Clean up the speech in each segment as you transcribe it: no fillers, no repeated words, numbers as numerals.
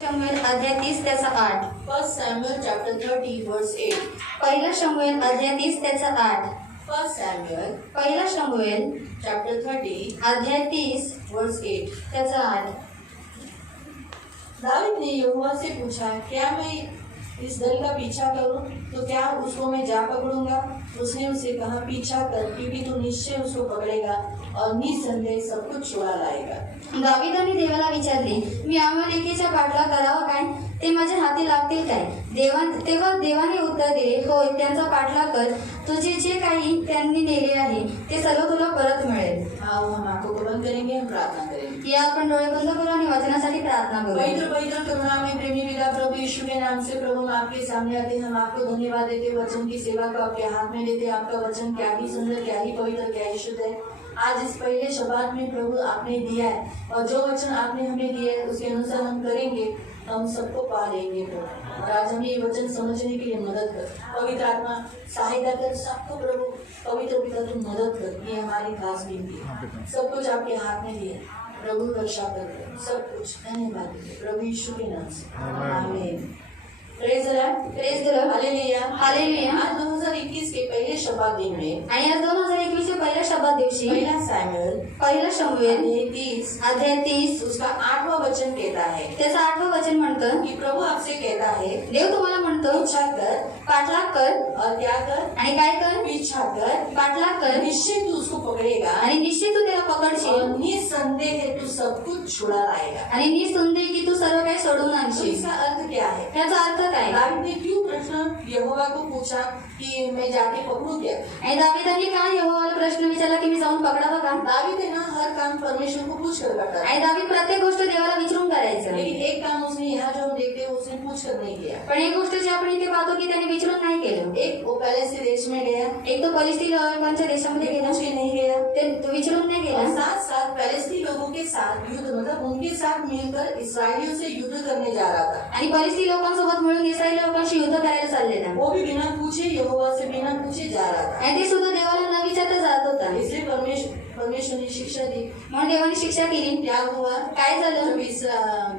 शमूएल अध्याय 30 त्याचा 8. First Samuel chapter 30 verse 8. पहिला शमूएल अध्याय 30 त्याचा 8. First Samuel पहिला शमूएल chapter 30 अध्याय 30 verse 8. त्याचा 8. दाऊद ने यहोवा से पूछा, क्या मैं इस दल का पीछा करूं तो क्या उसको मैं जा पकड़ूंगा? उसने उसे कहा, पीछा कर, क्योंकि तू निश्चय उसको पकड़ेगा और निसंदेह सब कुछ छुड़ा लाएगा. दाविदाने देवाला विचारले, मी अमालेकीचा पाठलाग करावा काय? ते माझ्या हाती लागतील काय? तेव्हा देवाने उत्तर दिले, होय, त्यांचा पाठलाग कर. तुझे जे काही त्यांनी नेले आहे ते सर्व तुला परत मिळेल. आओ हम आंखों को बंद करेंगे, हम प्रार्थना करेंगे. या आपण डोळे बंद करू आणि वचनासाठी प्रार्थना करू. पवित्र पवित्र करुणा में प्रेमी पिता प्रभु यीशु के नाम से प्रभु हम आपके सामने आते हैं. हम आपको धन्यवाद देते, वचन की सेवा को आपके हाथ में लेते. आपका वचन क्या ही सुंदर, क्या ही पवित्र, क्या ही शुद्ध है. आज इस पहले शबात में प्रभु आपने दिया है और जो वचन आपने हमें दिया है उसके अनुसार हम करेंगे, हम सबको पा लेंगे प्रभु. और आज हमें ये वचन समझने के लिए मदद कर. पवित्र आत्मा सहायता कर सबको प्रभु. पवित्र पिता तुम मदद कर. ये हमारी खास विनती है. सब कुछ आपके हाथ में दिया प्रभु. रक्षा कर सब कुछ. धन्यवाद प्रभु यीशु के नाम से. आमीन. Praise the Lord. Praise the Lord. Hallelujah. Hallelujah. आज 2021 के पहले शबात दिन में आणि आज 2021 च्या पहिल्या शब्दात दिवशी पहला सैमुएल पहिला शमूएल अध्याय 30 30 उसका 8वां वचन कहता है त्याचं 8वं वचन म्हणतं, कि प्रभु आपसे कहता है, देव तुम्हाला म्हणतो, पीछा कर पाठलाग कर. और क्या कर? आणि काय कर? पीछा कर. पाठलाग कर निश्चय तू उसको पकड़ेगा आणि निश्चित तू त्याला पकडशील और निसंदेह तू सब कुछ छुड़ा लाएगा. आणि निसंदेह की तू सर्व काही सोडून तो आणशील. इसका अर्थ क्या है? त्याचा अर्थ काय? दाऊद ने क्यों प्रश्न यहोवा को पूछा कि मैं जाके पकड़ूं क्या? आणि दाविदाने काय यहोवाला प्रश्न विचारला की मी जाऊन पकडावं का? दाऊद है ना हर काम परमेश्वर को पूछ कर करता है. आणि दावीद प्रत्येक गोष्ट देवाला विचारून करायचं. लेकिन एक काम उसने यहाँ जो हम देखते हैं उसने पूछ कर नहीं किया. पण एक गोष्ट जी आपण इथे पाहतो की त्याने विचारून नाही केलं. एक वो पहले से देश में गया, एक तो फलिस्ती लोकांच्या देशामध्ये गेला, पूछ के नहीं गया. ते तो विचारून नाही और गेला. साथ साथ फलस्तीन लोगों के साथ युद्ध, मतलब उनके साथ मिलकर इसराइलियों से युद्ध करने जा रहा था. आणि फलिस्ती लोकांसोबत मिळून इस्रायल लोकांशी युद्ध करायला चाललेला. वो भी बिना पूछे यहोवा से बिना पूछे जा रहा था. आणि ते सुद्धा देवाला न विचारता जात होता. इसलिए परमेश्वर ने शिक्षा दी. म्हणून देवाने शिक्षा केली. क्या हुआ? काय झालं? जब इस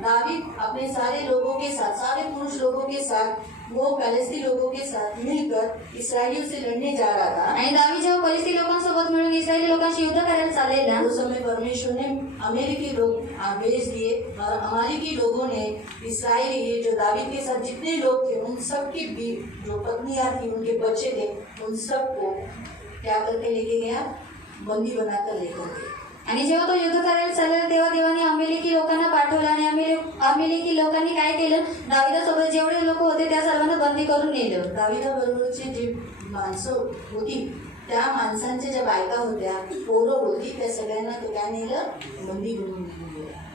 दावीद अपने सारे लोगों के साथ, सारे पुरुष लोगों के साथ, वो फलस्तीन लोगों के साथ मिलकर इसराइलियों से लड़ने जा रहा था. आणि दावीद जेव्हा फलिस्ती लोकांसोबत मिळून इस्रायली लोकांशी युद्ध करायला चाललेला, उस समय परमेश्वर ने अमेरिकी लोग भेज दिए और अमेरिकी लोगों ने इसराइली, ये जो दावीद के साथ जितने लोग थे उन सब की भी जो पत्नियां थी, उनके बच्चे थे, उन सबको क्या करके लेके गया? बंदी बनाकर लेकर गया. आणि जेव्हा तो युद्ध करायला चाललेला तेव्हा देवाने अमेरिकी लोकांना पाठवलं आणि अमेरिकी लोकांनी काय केलं? दाविदासोबत जेवढे लोक होते त्या सर्वांना बंदी करून नेलं. दाविदाबरोबरची जी माणसं होती त्या माणसांच्या ज्या बायका होत्या, पोरं होती, त्या सगळ्यांना तो काय नेलं? बंदी बनवून घेऊन गेला.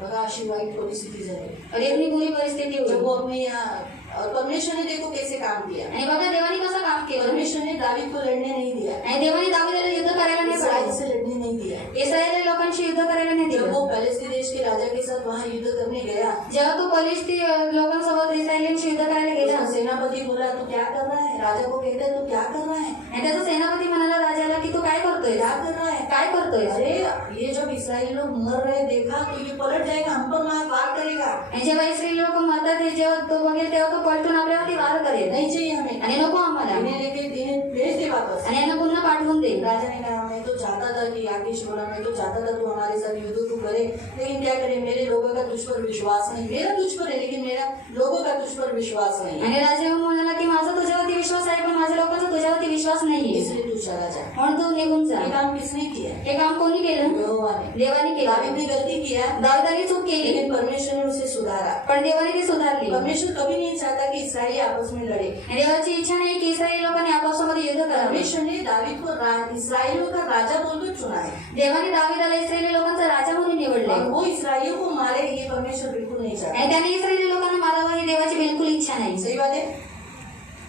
बघा अशी वाईट परिस्थिती झाली. और इतनी बुरी परिस्थिती जब होती. वो अपने यहाँ, और परमेश्वर ने देखो कैसे काम किया. आणि बघा देवाने कसं काम केलं. परमेश्वर ने दावीद को लड़ने नहीं दिया, आणि देवाने दाविदाला युद्ध करायला नाही इसराइल पाहिजे. से लड़ने नहीं दिया. इस्रायली लोकांशी युद्ध करायला नाही जब दिलं. वो फलस्तीन देश के राजा के साथ वहाँ युद्ध करने गया, जेव्हा तो फलिस्ती लोकांसोबत इस्रायलींशी युद्ध करायला गेला, उसका सेनापति बोला तू क्या कर रहा है? राजा को कहता है तू क्या कर रहा है? आणि त्याचा सेनापती म्हणाला राजाला की तू काय करतोय? क्या कर रहा है? काय करतोय? अरे ये जब इसराइली लोग मर रहे देखा तो ये पलट जाएगा, हम पर वार करेगा. आणि जेव्हा इस्रायली लोक मरतात ते जेव्हा तो बघेल तेव्हा तो पलटून आपल्यावरती वार करेल. नहीं चाहिए हमें. आणि नको आम्हाला. इन्हें लेके इन्हें भेज दे वापस. आणि यांना पुन्हा पाठवून दे. राजा ने कहा मैं तो चाहता था कि आकीश बोला, मैं तो चाहता था तू हमारे साथ युद्ध तू करे, लेकिन क्या करे, मेरे लोगों का तुझ पर विश्वास नहीं. मेरा तुझ पर है लेकिन मेरा लोगों का तुझ पर विश्वास नहीं. आणि राजा म्हणाला की माझा तुझ्यावरती विश्वास आहे पण माझ्या लोकांचा तुझ्यावरती विश्वास नाहीये. इसलिए तू चला जा. म्हणून तू निघून जा. ये काम किसने किया? हे काम कोणी केलं? यहोवा ने. देवाने केलं. दावीद ने गलती किया, दाविदाने चूक केली लेकिन परमेश्वर ने उसे सुधारा. पण देवाने ती सुधारली. परमेश्वर कभी नहीं चाहता कि इसराइली आपस में लड़े. आणि देवाची इच्छा नाही की इस्रायली लोकांनी आपापसामध्ये युद्ध करावे. परमेश्वर ने दावीद को इसराइलियों का राजा बोलकर चुना है. देवाने दाविदाला इस्रायली लोकांचा राजा म्हणून निवडले. और वो इसराइलियों को मारे, ये परमेश्वर बिल्कुल नहीं चाहता. आणि त्याने इस्रायली लोकांना मारावं ही देवाची बिलकुल इच्छा नाही. सही बात है,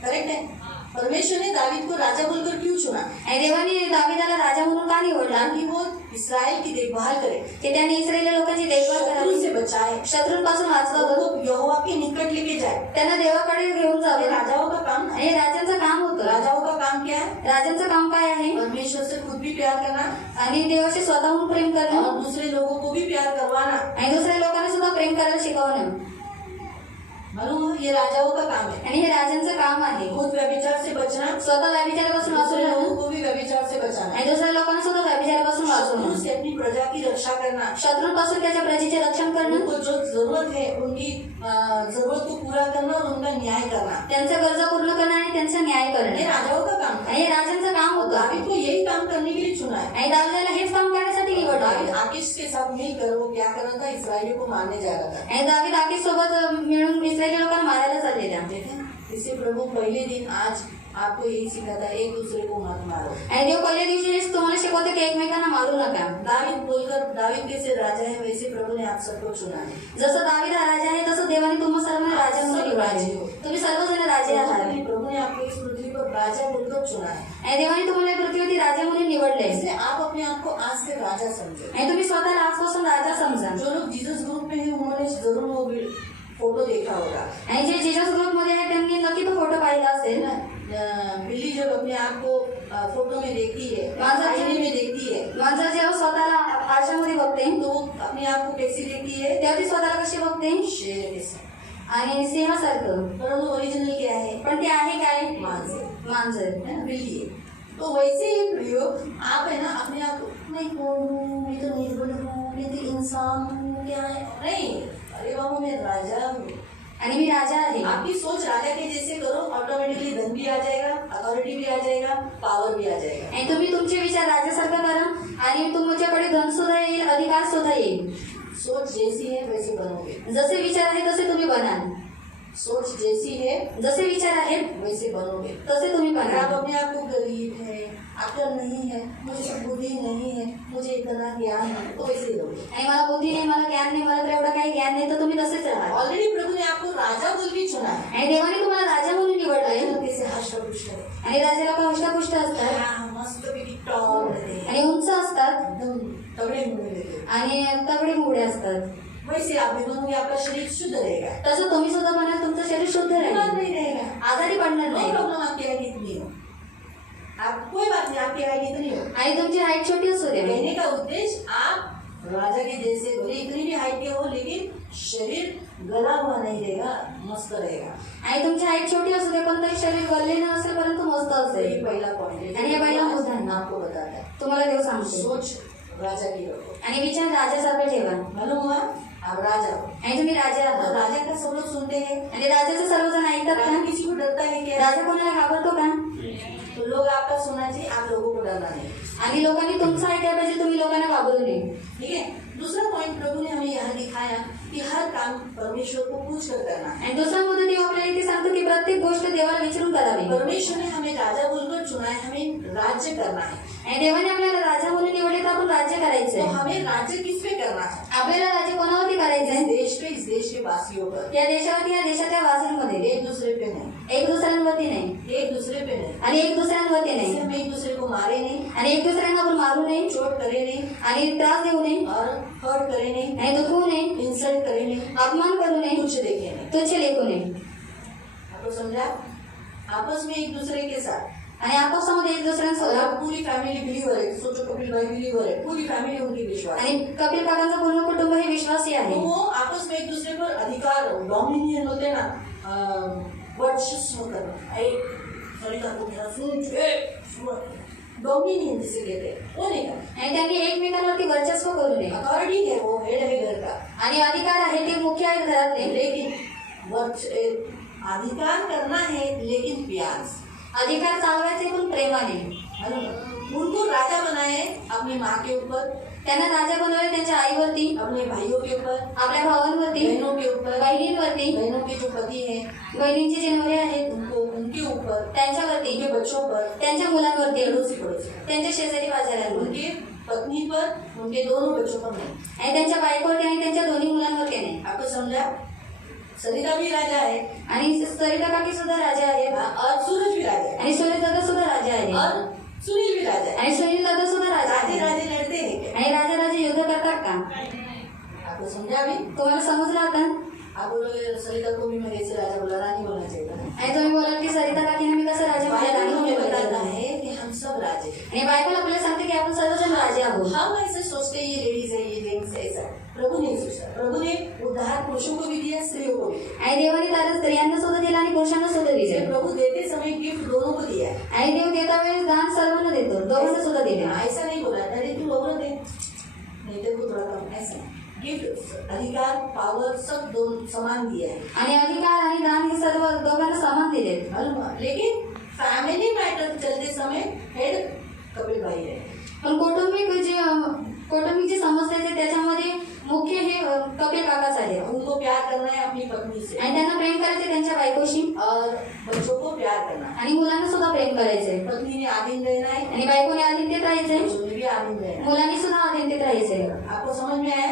करेक्ट है. परमेश्वर ने दावीद को राजा बोलकर क्यों चुना? आणि देवाने दाविदाला राजा म्हणून का निवडला? ताकि वो इसराइल की देखभाल करे, की त्याने इस्रायली लोकांची देखभाल शत्रु करावी, से बचाए, शत्रूंपासून वाचवावं, उनको यहोवा के निकट लेके जाए. त्यांना देवाकडे घेऊन ये जावे. राजाओं का काम है. आणि राजांचं काम होतं. राजाओं का काम क्या है? राजांचं काम काय आहे? परमेश्वर से खुद भी प्यार करना आणि देवाशी स्वतःहून प्रेम करणं और दूसरे लोगों को भी प्यार करवाना। आणि दुसऱ्या लोकांना सुद्धा प्रेम करायला शिकवणं मालूम है, ये राजाओं का काम है। आणि हे राजांचं काम आहे. खुद व्यभिचार से बचना, स्वतः व्यभिचारापासून दूसरे वाचवणं लोगों को भी व्यभिचार से बचाना, आणि दुसऱ्या लोकांना सुद्धा व्यभिचारापासून शत्रु वाचवणं, से अपनी प्रजा की रक्षा करना, शत्रूंपासून त्याच्या प्रजेचे रक्षण करणं, उनको जो जरूरत है उनकी जरूरत को पूरा करना और उनका न्याय करना, त्यांच्या गरजा पूर्ण करणं आणि त्यांचा न्याय ये करणं. राजाओं का काम आणि हे राजांचं काम है। होतं दावीद को यही काम करने के लिए चुना है। आणि दाविदाला हेच काम करण्यासाठी निवडलं. दावीद आकीश के साथ मिलकर वो क्या कर रहा था, इसराइलियों को मारने जा रहा था। आणि दावीद आकीश सोबत मिळून इस्रायली लोकांना मारायला चाललेल्या. देखें, इसे प्रभु पहले दिन आज आपको यही सिखाता है, एक दूसरे को मत मारो। आणि देव पहिल्या दिवशी हेच तुम्हाला शिकवतो की एकमेकांना मारू नका. दावीद कैसे राजा है वैसे प्रभु ने आप सबको चुना है। जसं दावीद हा राजा आहे तसं देवाने तुम्हा सर्वांना राजा म्हणून निवडले. तुम्ही सर्वजण राजे आहात प्रभु ने आपको इस पृथ्वी पर राजा बोलकर चुना है। आणि देवाने तुम्हाला या पृथ्वीवरती राजा म्हणून निवडले. इसलिए आप अपने आप को आज से राजा समझो। आणि तुम्ही स्वतःला आजपासून राजा समजा. जो लोग जीसस ग्रुप में है उन्होंने जरूर वो फोटो देखा होगा। आणि जे जीसस ग्रुप मध्ये आहे त्यांनी नक्की तो फोटो पाहिला असेल. बिल्ली जब अपने आप को फोटो में देखती है, आईने में देखती है, माणसं जेव्हा स्वतःला आरशामध्ये बघते तो वो अपने आप को कैसी देखती है, तेव्हा ती स्वतःला कशी बघते, शेर के साथ। आणि सिंहासारखं. पर वो ओरिजिनल क्या है, पण ते आहे काय, मांजर है ना, बिल्ली है। तो वैसे ही प्रियो आप है ना अपने आप को मैं कौन हूँ, मैं तो निर्बल हूँ, मैं तो इंसान हूँ, क्या है, नहीं, अरे बाबू मैं राजा हूँ आणि मी राजा आहे. आपकी सोच राजा के जैसे करो, ऑटोमेटिकली धन भी आ जाएगा, अथॉरिटी भी आ जाएगा, पावर भी आ जाएगा। आणि तुम्ही तुमचे विचार राजासारखं करा आणि तुमच्याकडे धन सुद्धा येईल, अधिकार सुद्धा येईल. सोच जैसी है वैसे बनोगे, जसे विचार आहे तसे तुम्ही बनाल. सोच जैसी है जसे विचार आहेत वैसे बनोगे। तसे तुम्ही अगर आप बनाल. अपने आप को गरीब है, अकल नहीं है, मुझे बुद्धि नहीं है, मुझे इतना ज्ञान है, तो वैसे ही रहोगे। आणि मला बुद्धी नाही, मला ज्ञान नाही, मला तर एवढं काही ज्ञान नाही, तर तुम्ही तसेच राहा. ऑलरेडी प्रभु ने आपको राजा बोल के चुना है। आणि देवाने तुम्हाला राजा म्हणून निवडलंय. कैसे हष्टपुष्ट है, आणि राजाला का हष्टपुष्ट असतात हाँ, मस्त पैकी टॉल रहते हैं, आणि उंच असतात एकदम तगड़े मुड़े रहते हैं। आणि तगडे मुडे असतात. वैसे आप भी बनोगे, आपका शरीर शुद्ध रहेगा, तसं तुम्ही सुद्धा बनाल, तुमचं शरीर शुद्ध बीमार राहील, नहीं रहेगा, आजारी पडणार नो नाही. प्रॉब्लम। आपकी हाइट इतनी हो, आप कोई बात नहीं, आपकी हाइट इतनी हो। आणि तुमची हाईट छोटी असू दे, कहने का उद्देश्य आप राजा के जैसे भले इतनी भी हाइट के हो, लेकिन शरीर गला हुआ नहीं रहेगा, मस्त रहेगा। आणि तुमची हाईट छोटी असू दे पण तरी शरीर गल्ले न असेल परंतु मस्त तो असेल. ये पहला पॉइंट है, आणि हे पहिला मुद्दा आहे. आपको बताता है। तुम्हाला देव सांगतो. सोच राजा की रखो, आणि विचार राजासारखं ठेवा. मालूम हुआ आप राजा हो। आणि तुम्ही राजा तो आहात. राजा का सब लोग सुनते हैं, आणि राजाचे सर्वजण ऐकतात राजा का, किसी को डरता है क्या? राजा कोणाला घाबरतो का. तो लोग आपका सुनना चाहिए, आप लोगों को डरना नहीं। आणि लोकांनी तुमचं ऐकायला पाहिजे, तुम्ही लोकांना घाबरू नये. ठीक है। दूसरा पॉइंट प्रभु ने हमें यहाँ दिखाया कि हर काम परमेश्वर को पूछ कर करना है। आणि दुसरा मुद्दा देव आपल्याला इथे सांगतो की प्रत्येक गोष्ट देवाला विचारून करावी. परमेश्वर ने हमें राजा बोलकर चुना है, हमें राज्य करना है। आणि देवाने आपल्याला राजा म्हणून निवडले तर आपण राज्य तो करायचंय. हमें राज्य किस पे करना है? आपल्याला राज्य कोणावरती इस करायचंय, देश पे, इस देश के वासियों पर, या देशावरती, या देशाच्या वासांमध्ये. एक दूसरे पे नहीं, एक दुसऱ्यांवरती नाही, एक दूसरे पे नहीं, आणि एक दुसऱ्यांवरती इससे नाही, हम एक दूसरे को मारे नहीं, आणि एक दुसऱ्यांना आपण मारू नये, चोट करे नहीं, आणि त्रास देऊ नये, और हर्ट करे नहीं, आणि दुखवू नये, इंसल्ट करे नहीं, अपमान करू नये, कुछ देखे नहीं। तुच्छ लेखू नये. आपको समझा? आपस में एक दूसरे के साथ, आणि आपापसामध्ये एक और दुसऱ्यांसोबत. आप पूरी फैमिली बिलीवर है, सोचो कपिल भाई बिलीवर है, पूरी फैमिली उनकी विश्वास है। आणि कपिल काकांचं पूर्ण कुटुंब हे विश्वासी तो आहे. वो आपस में एक दूसरे पर अधिकार, डोमिनियन होते हैं ना, वर्चस्व करना, एक सरिता को मेरा डोमिनियन जिसे कहते हैं, वो नहीं करना। आणि त्यांनी एकमेकांवरती वर्चस्व करू नये. अथॉरिटी है, वो हेड है घर का, आणि अधिकार आहे ते मुख्य आहेत घरातले. लेकिन अधिकार करना है लेकिन प्यार से। अधिकार चालवायचे पण प्रेमाने. उनको राजा बनाए अपनी माँ के ऊपर, त्यांना राजा बनवले त्यांच्या आईवरती, अपने भाइयों के ऊपर, आपल्या भावांवरती, बहनों के ऊपर, बहिणींवरती, बहनों के जो पति हैं बहिणींचे जे नवरे आहेत उनको, उनके ऊपर, त्यांच्यावरती, उनके बच्चों पर, त्यांच्या मुलांवरती, पड़ोसी पड़ोसी, त्यांच्या शेजारी बाजारांवर, उनके पत्नी पर, उनके दोनों बच्चों पर नहीं। आणि त्यांच्या बायकोवरती आणि त्यांच्या दोन्ही मुलांवरती नाही. आपको समझा? सरिता भी राजा है, आणि सरिता काकी सुद्धा राजा आहेत, और सूरज भी राजा है, आणि सुनील दादा सुद्धा राजा आहे, और सुनील भी राजा है। आणि सुनील दादा सुद्धा राजा राजे आहे. राजे लड़ते हैं क्या? आणि राजा राजे युद्ध करतात का. आपको समझा भी? तुम्हाला समजलं आता. आप बोलोगे सरिता को भी मैं कैसे राजा बोला, रानी बोलना चाहिए। आणि तुम्ही बोलाल की सरिता काकीने मी कसं राजा बोलला, बाइबल राणी हमें बोलला. बताता है कि हम सब राजे हैं। आणि बायबल आपल्याला सांगते की आपण हम ऐसे सोचते ये लेडीज है, ये जेंट्स है, ऐसा प्रभु नहीं सोचता। प्रभु ने उद्धार पुरुषों को भी दिया, स्त्रियों को भी दिया। आणि देवाने दान स्त्रियांना सुद्धा दिलं आणि पुरुषांना सुद्धा इसे दिलं. प्रभु देते समय गिफ्ट दोनों को दिया है। आणि देव देता वेळेस दान सर्वांना देतो, दोघांना सुद्धा दिले. ऐसा नहीं बोला अरे तू लोगों दे, नहीं तेरे को थोड़ा कम, ऐसा गिफ्ट, अधिकार, पावर सब दोनों समान दिया है। आणि अधिकार आणि दान हे सर्व दोघांना समान दिले. मालूम है? लेकिन फैमिली मैटर चलते समय हेड कपिल भाई है। पण कौटुंबिक जी समस्या आहे त्याच्यामध्ये मुख्य हे कपिल काकाच आहे. उनको प्यार करना है अपनी पत्नी से आणि त्यांना प्रेम करायचे त्यांच्या बायकोशी और बच्चों को प्यार करना है। आणि मुलांना सुद्धा प्रेम करायचे पत्नी ने आधीन रहना है, आणि बायकोने आधीनतेत राहायचे, बच्चों ने भी आधीन रहना है। मुलांनी सुद्धा आधीनतेत राहायचे. आपको समझ में आया?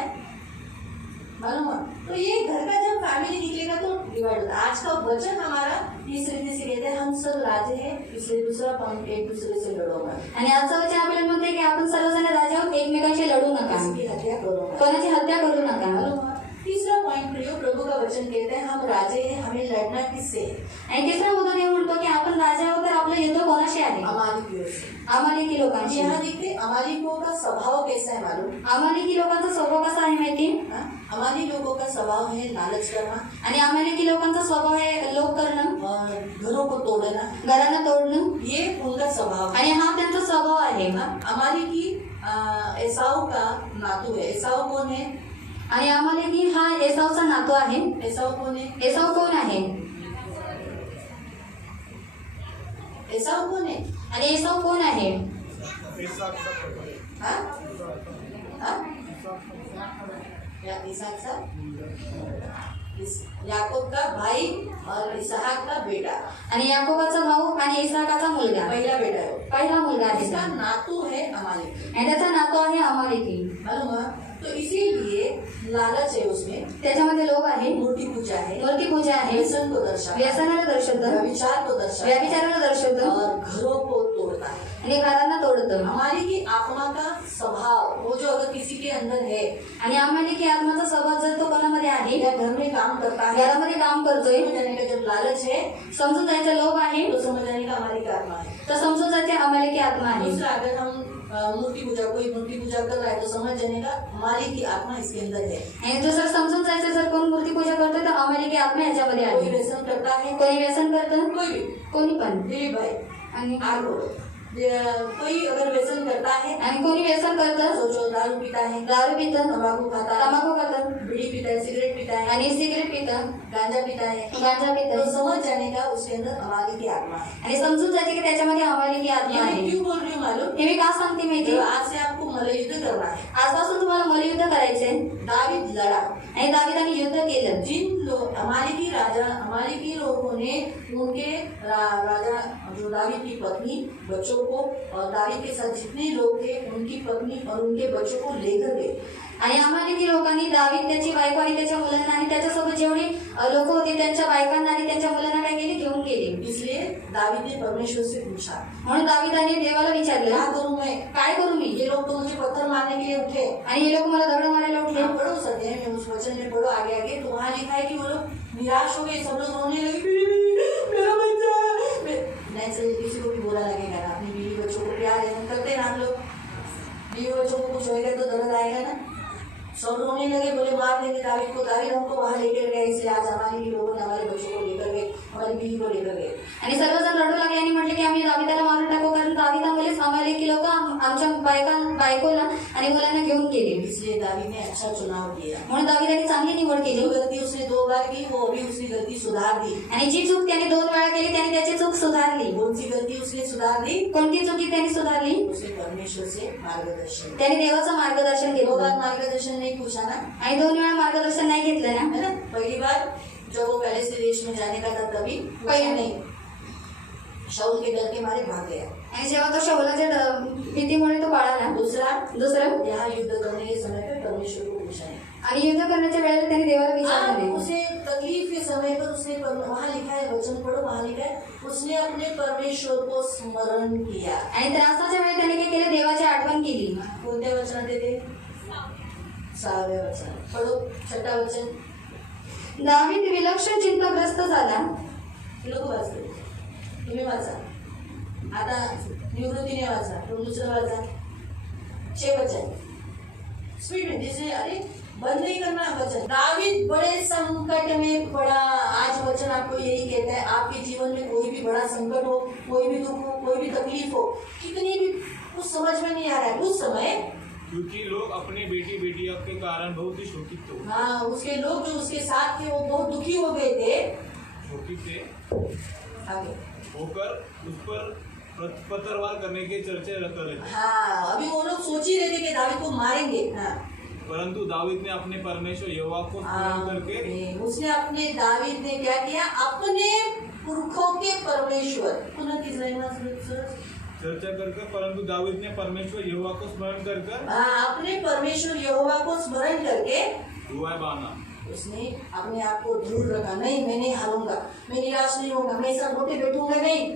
मालूम है? तो ये घर का जब फैमिली निकलेगा तो डिवाइड होता है। आज का वचन हमारा इस रीति से कहते हैं हम सब राजे हैं, इसलिए दूसरा पॉइंट एक दूसरे से लड़ो मत, आणि आजचं वचन आपल्याला म्हणते की आपण सर्वजण राजा आहोत, एकमेकांशी लढू नका, किसी की हत्या करो मत। कोणाची हत्या करू नका. मालूम है? तीसरा पॉइंट प्रियो, प्रभु का वचन कहते हैं हम राजे हैं, हमें लड़ना किससे है? आणि तिसरा मुद्दा हे म्हणतो की आपण राजा आहोत तर आपलं युद्ध कोणाशी आहे? अमालिकियों से। अमालेकी लोकांशी. यहाँ देखते अमालिकों का स्वभाव कैसा है मालूम? अमालेकी लोकांचा स्वभाव कसा आहे माहिती? हाँ? अमाली लोगों का स्वभाव है लालच करना आणि अमालेकी लोकांचा स्वभाव आहे लोभ करणं, और घरों को तोड़ना, घरांना तोडणं, ये उनका स्वभाव है। आणि हा त्यांचा स्वभाव आहे. अमालिकी एसाऊ का नातू है। एसाऊ कौन है? आणि अमालेकी हा एसावचा नातू आहे. एसाऊ कौन है? एसाव कोण आहे? एसाऊ कौन है? आणि एसाव कोण आहे? हाँ? हाँ? इसहाक का याकूब का भाई और इसहाक का बेटा, आणि याकोबाचा भाऊ आणि इसाकाचा मुलगा, पहला बेटा है वो। पहिला मुलगा आहे. इसका नातू है अमालिक, आणि त्याचा नातू आहे अमालेकी. मालूम है? तो इसीलिए लालच है उसमें, त्याच्यामध्ये लोभ आहे, मूर्ति पूजा है, मूर्ती पूजा आहे, व्यसन को दर्शाता है, व्यसनाला दर्शवतं, व्यभिचार को दर्शाता है व्यभिचाराला दर्शवतं और घरों को तोड़ता है। आणि घरांना तोडतं. हमारी की आत्मा का स्वभाव वो जो अगर किसी के अंदर है आणि अमालेकी आत्माचा स्वभाव जर तो कोणामध्ये आहे, या घर में काम करता है, घरामध्ये काम करतोय, समझ जाने का जब लालच है समजून जायचं लोभ आहे, तो समझ जाने का हमारी का आत्मा है। तर समजून जायचे अमालेकी आत्मा आहे. दूसरा, अगर हम मूर्ति पूजा, कोई मूर्ति पूजा कर रहा है तो समझ जाने का हमारी की आत्मा इसके अंदर है। आणि दुसरं समजून जायचं जर कोण मूर्ती पूजा करतोय तर अमालेकी आत्मा ह्याच्यामध्ये कोई आहे. व्यसन करता है, कोणी व्यसन करतं, कोई भी कोणी पण, दिलीप भाई आणि आगो, कोई अगर व्यसन करता है, आणि कोणी व्यसन करतं, सोचो दारू पीता है, दारू पितं, तंबाकू खाता है, तंबाखू खातं, बीड़ी पीता है, सिगरेट पीता है, आणि सिगरेट पितं, गांजा पीता है, गांजा तो पितं, समझ जाने का उसके अंदर हमारी की आत्मा है। आणि समजून जायचे की त्याच्यामध्ये अमालेकी ये आत्मा मैं आहे. क्यों बोल रही हूँ मालूम? हे मी का सांगते माहिती? तो आज से आपको मल्लयुद्ध करना है। आजपासून तुम्हाला मल्लयुद्ध करायचंय. दावीद लड़ा, आणि दाविदाने युद्ध केलं. जिन लोग अमालिकी राजा, अमालिकी लोगों ने उनके राजा जो दावीद की पत्नी, बच्चों को और दावीद के साथ जितने लोग थे उनकी पत्नी और उनके बच्चों को लेकर गए। आणि अमालेकी लोकांनी दावीद, त्याची बायको आणि त्याच्या मुलांना आणि त्याच्यासोबत जेवढे लोक होते त्यांच्या बायकांना आणि त्यांच्या मुलांना काय केले, घेऊन गेले. इसलिए दावीद ने परमेश्वर से पूछा, म्हणून दाविदाने देवाला क्या विचारलं, करूं मैं? काय करू मी? ये लोग तो मुझे पत्थर मारने के लिए उठे। आणि हे लोक मला दगड मारायला उठले. आप पढ़ो सत्य में उस वचन में पढ़ो आगे आगे, तो वहाँ लिखा है कि वो लोग निराश हो गए, सब लोग रोने लगे, मेरा बच्चा। नेचुरली किसी को भी बुरा लगेगा ना, अपनी बीवी बच्चों को प्यार है, हम करते हैं ना हम लोग, बीवी बच्चों को कुछ होएगा तो दर्द आएगा ना। सब रोने लगे, बोले मार देंगे दावीद को। दावीद हमको वहाँ लेकर गए, इसलिए आज हमारे भी लोगों ने हमारे बच्चों को लेकर गए, हमारी बीवी को लेकर गए। आणि सर्वजण रडू लागले आणि म्हटले की आम्ही दाविदाला मारून टाकू, कारण दाविदामुळेच अमालेकी लोक आमच्या बायकोला आणि मुलांना घेऊन गेले. इसलिए दावीद ने अच्छा चुनाव किया। म्हणून दाविदाने चांगली निवड जो केली. गलती उसने 2 बार की वो अभी उसने गलती सुधार दी। आणि जी चूक त्याने 2 वेळा केली त्याने त्याची चूक सुधारली. कौन सी गलती उसने सुधार दी? कोणती चुकी त्याने सुधारली? उसने परमेश्वर से मार्गदर्शन, त्याने देवाचं मार्गदर्शन 2 घेतलं. बार मार्गदर्शन नहीं पूछा ना, आणि 2 वेळा मार्गदर्शन नाही घेतलं ना. है ना? पहली बार जब वो पहले से देश में जाने का था तभी पूछा पहले नहीं, शाऊल के डर के मारे भाग गया। आणि जेव्हा तो शौलाच्या भीतीमुळे तो पळाला. दुसरं यहाँ युद्ध करने के समय पे परमेश्वर को पूछा है। आणि युद्ध करण्याच्या वेळेला त्याने देवाला विचारले. उसे तकलीफ के समय पर उसने वहाँ लिखा है, वचन पढ़ो, वहाँ लिखा है उसने अपने परमेश्वर को स्मरण किया। आणि त्रासाच्या वेळी त्याने काय केलं, देवाची आठवण केली. कोणत्या वचनात येते? 6व्या वचन पढ़ो, 6ठा वचन। दावीद विलक्षण चिंताग्रस्त झाला. लोक वाचले, तुम्ही वाचा आता, निवृत्तीने वाचा, तो दुसरं वाचा, 6 वचन स्पीड में, जैसे अरे बंद नहीं करना वचन। दावीद बड़े संकट में पड़ा। आज वचन आपको यही कहता है, आपके जीवन में कोई भी बड़ा संकट हो, कोई भी दुख हो, कोई भी तकलीफ हो, कितनी भी कुछ समझ में नहीं आ रहा है उस समय, क्योंकि लोग अपने बेटी बेटियों के कारण बहुत ही शोकित थे। हाँ, उसके लोग जो उसके साथ थे वो बहुत दुखी हो गए थे, शोकित थे आगे होकर उस पर पत्थरवार करने के चर्चे कर रहे थे। हाँ, अभी वो लोग सोच ही रहे थे कि दावीद को मारेंगे। हाँ, परंतु दावीद ने अपने परमेश्वर यहोवा को स्मरण करके उसने अपने दावीद ने क्या किया, अपने पुरखों के परमेश्वर चर्चा करके, परंतु दावीद ने परमेश्वर यहोवा को स्मरण कर अपने परमेश्वर यहोवा को स्मरण करके दुआ बाना। उसने अपने आप को दृढ़ रखा, नहीं मैं नहीं हारूंगा, मैं निराश नहीं होगा, मैं ऐसा रोते बैठूंगा नहीं,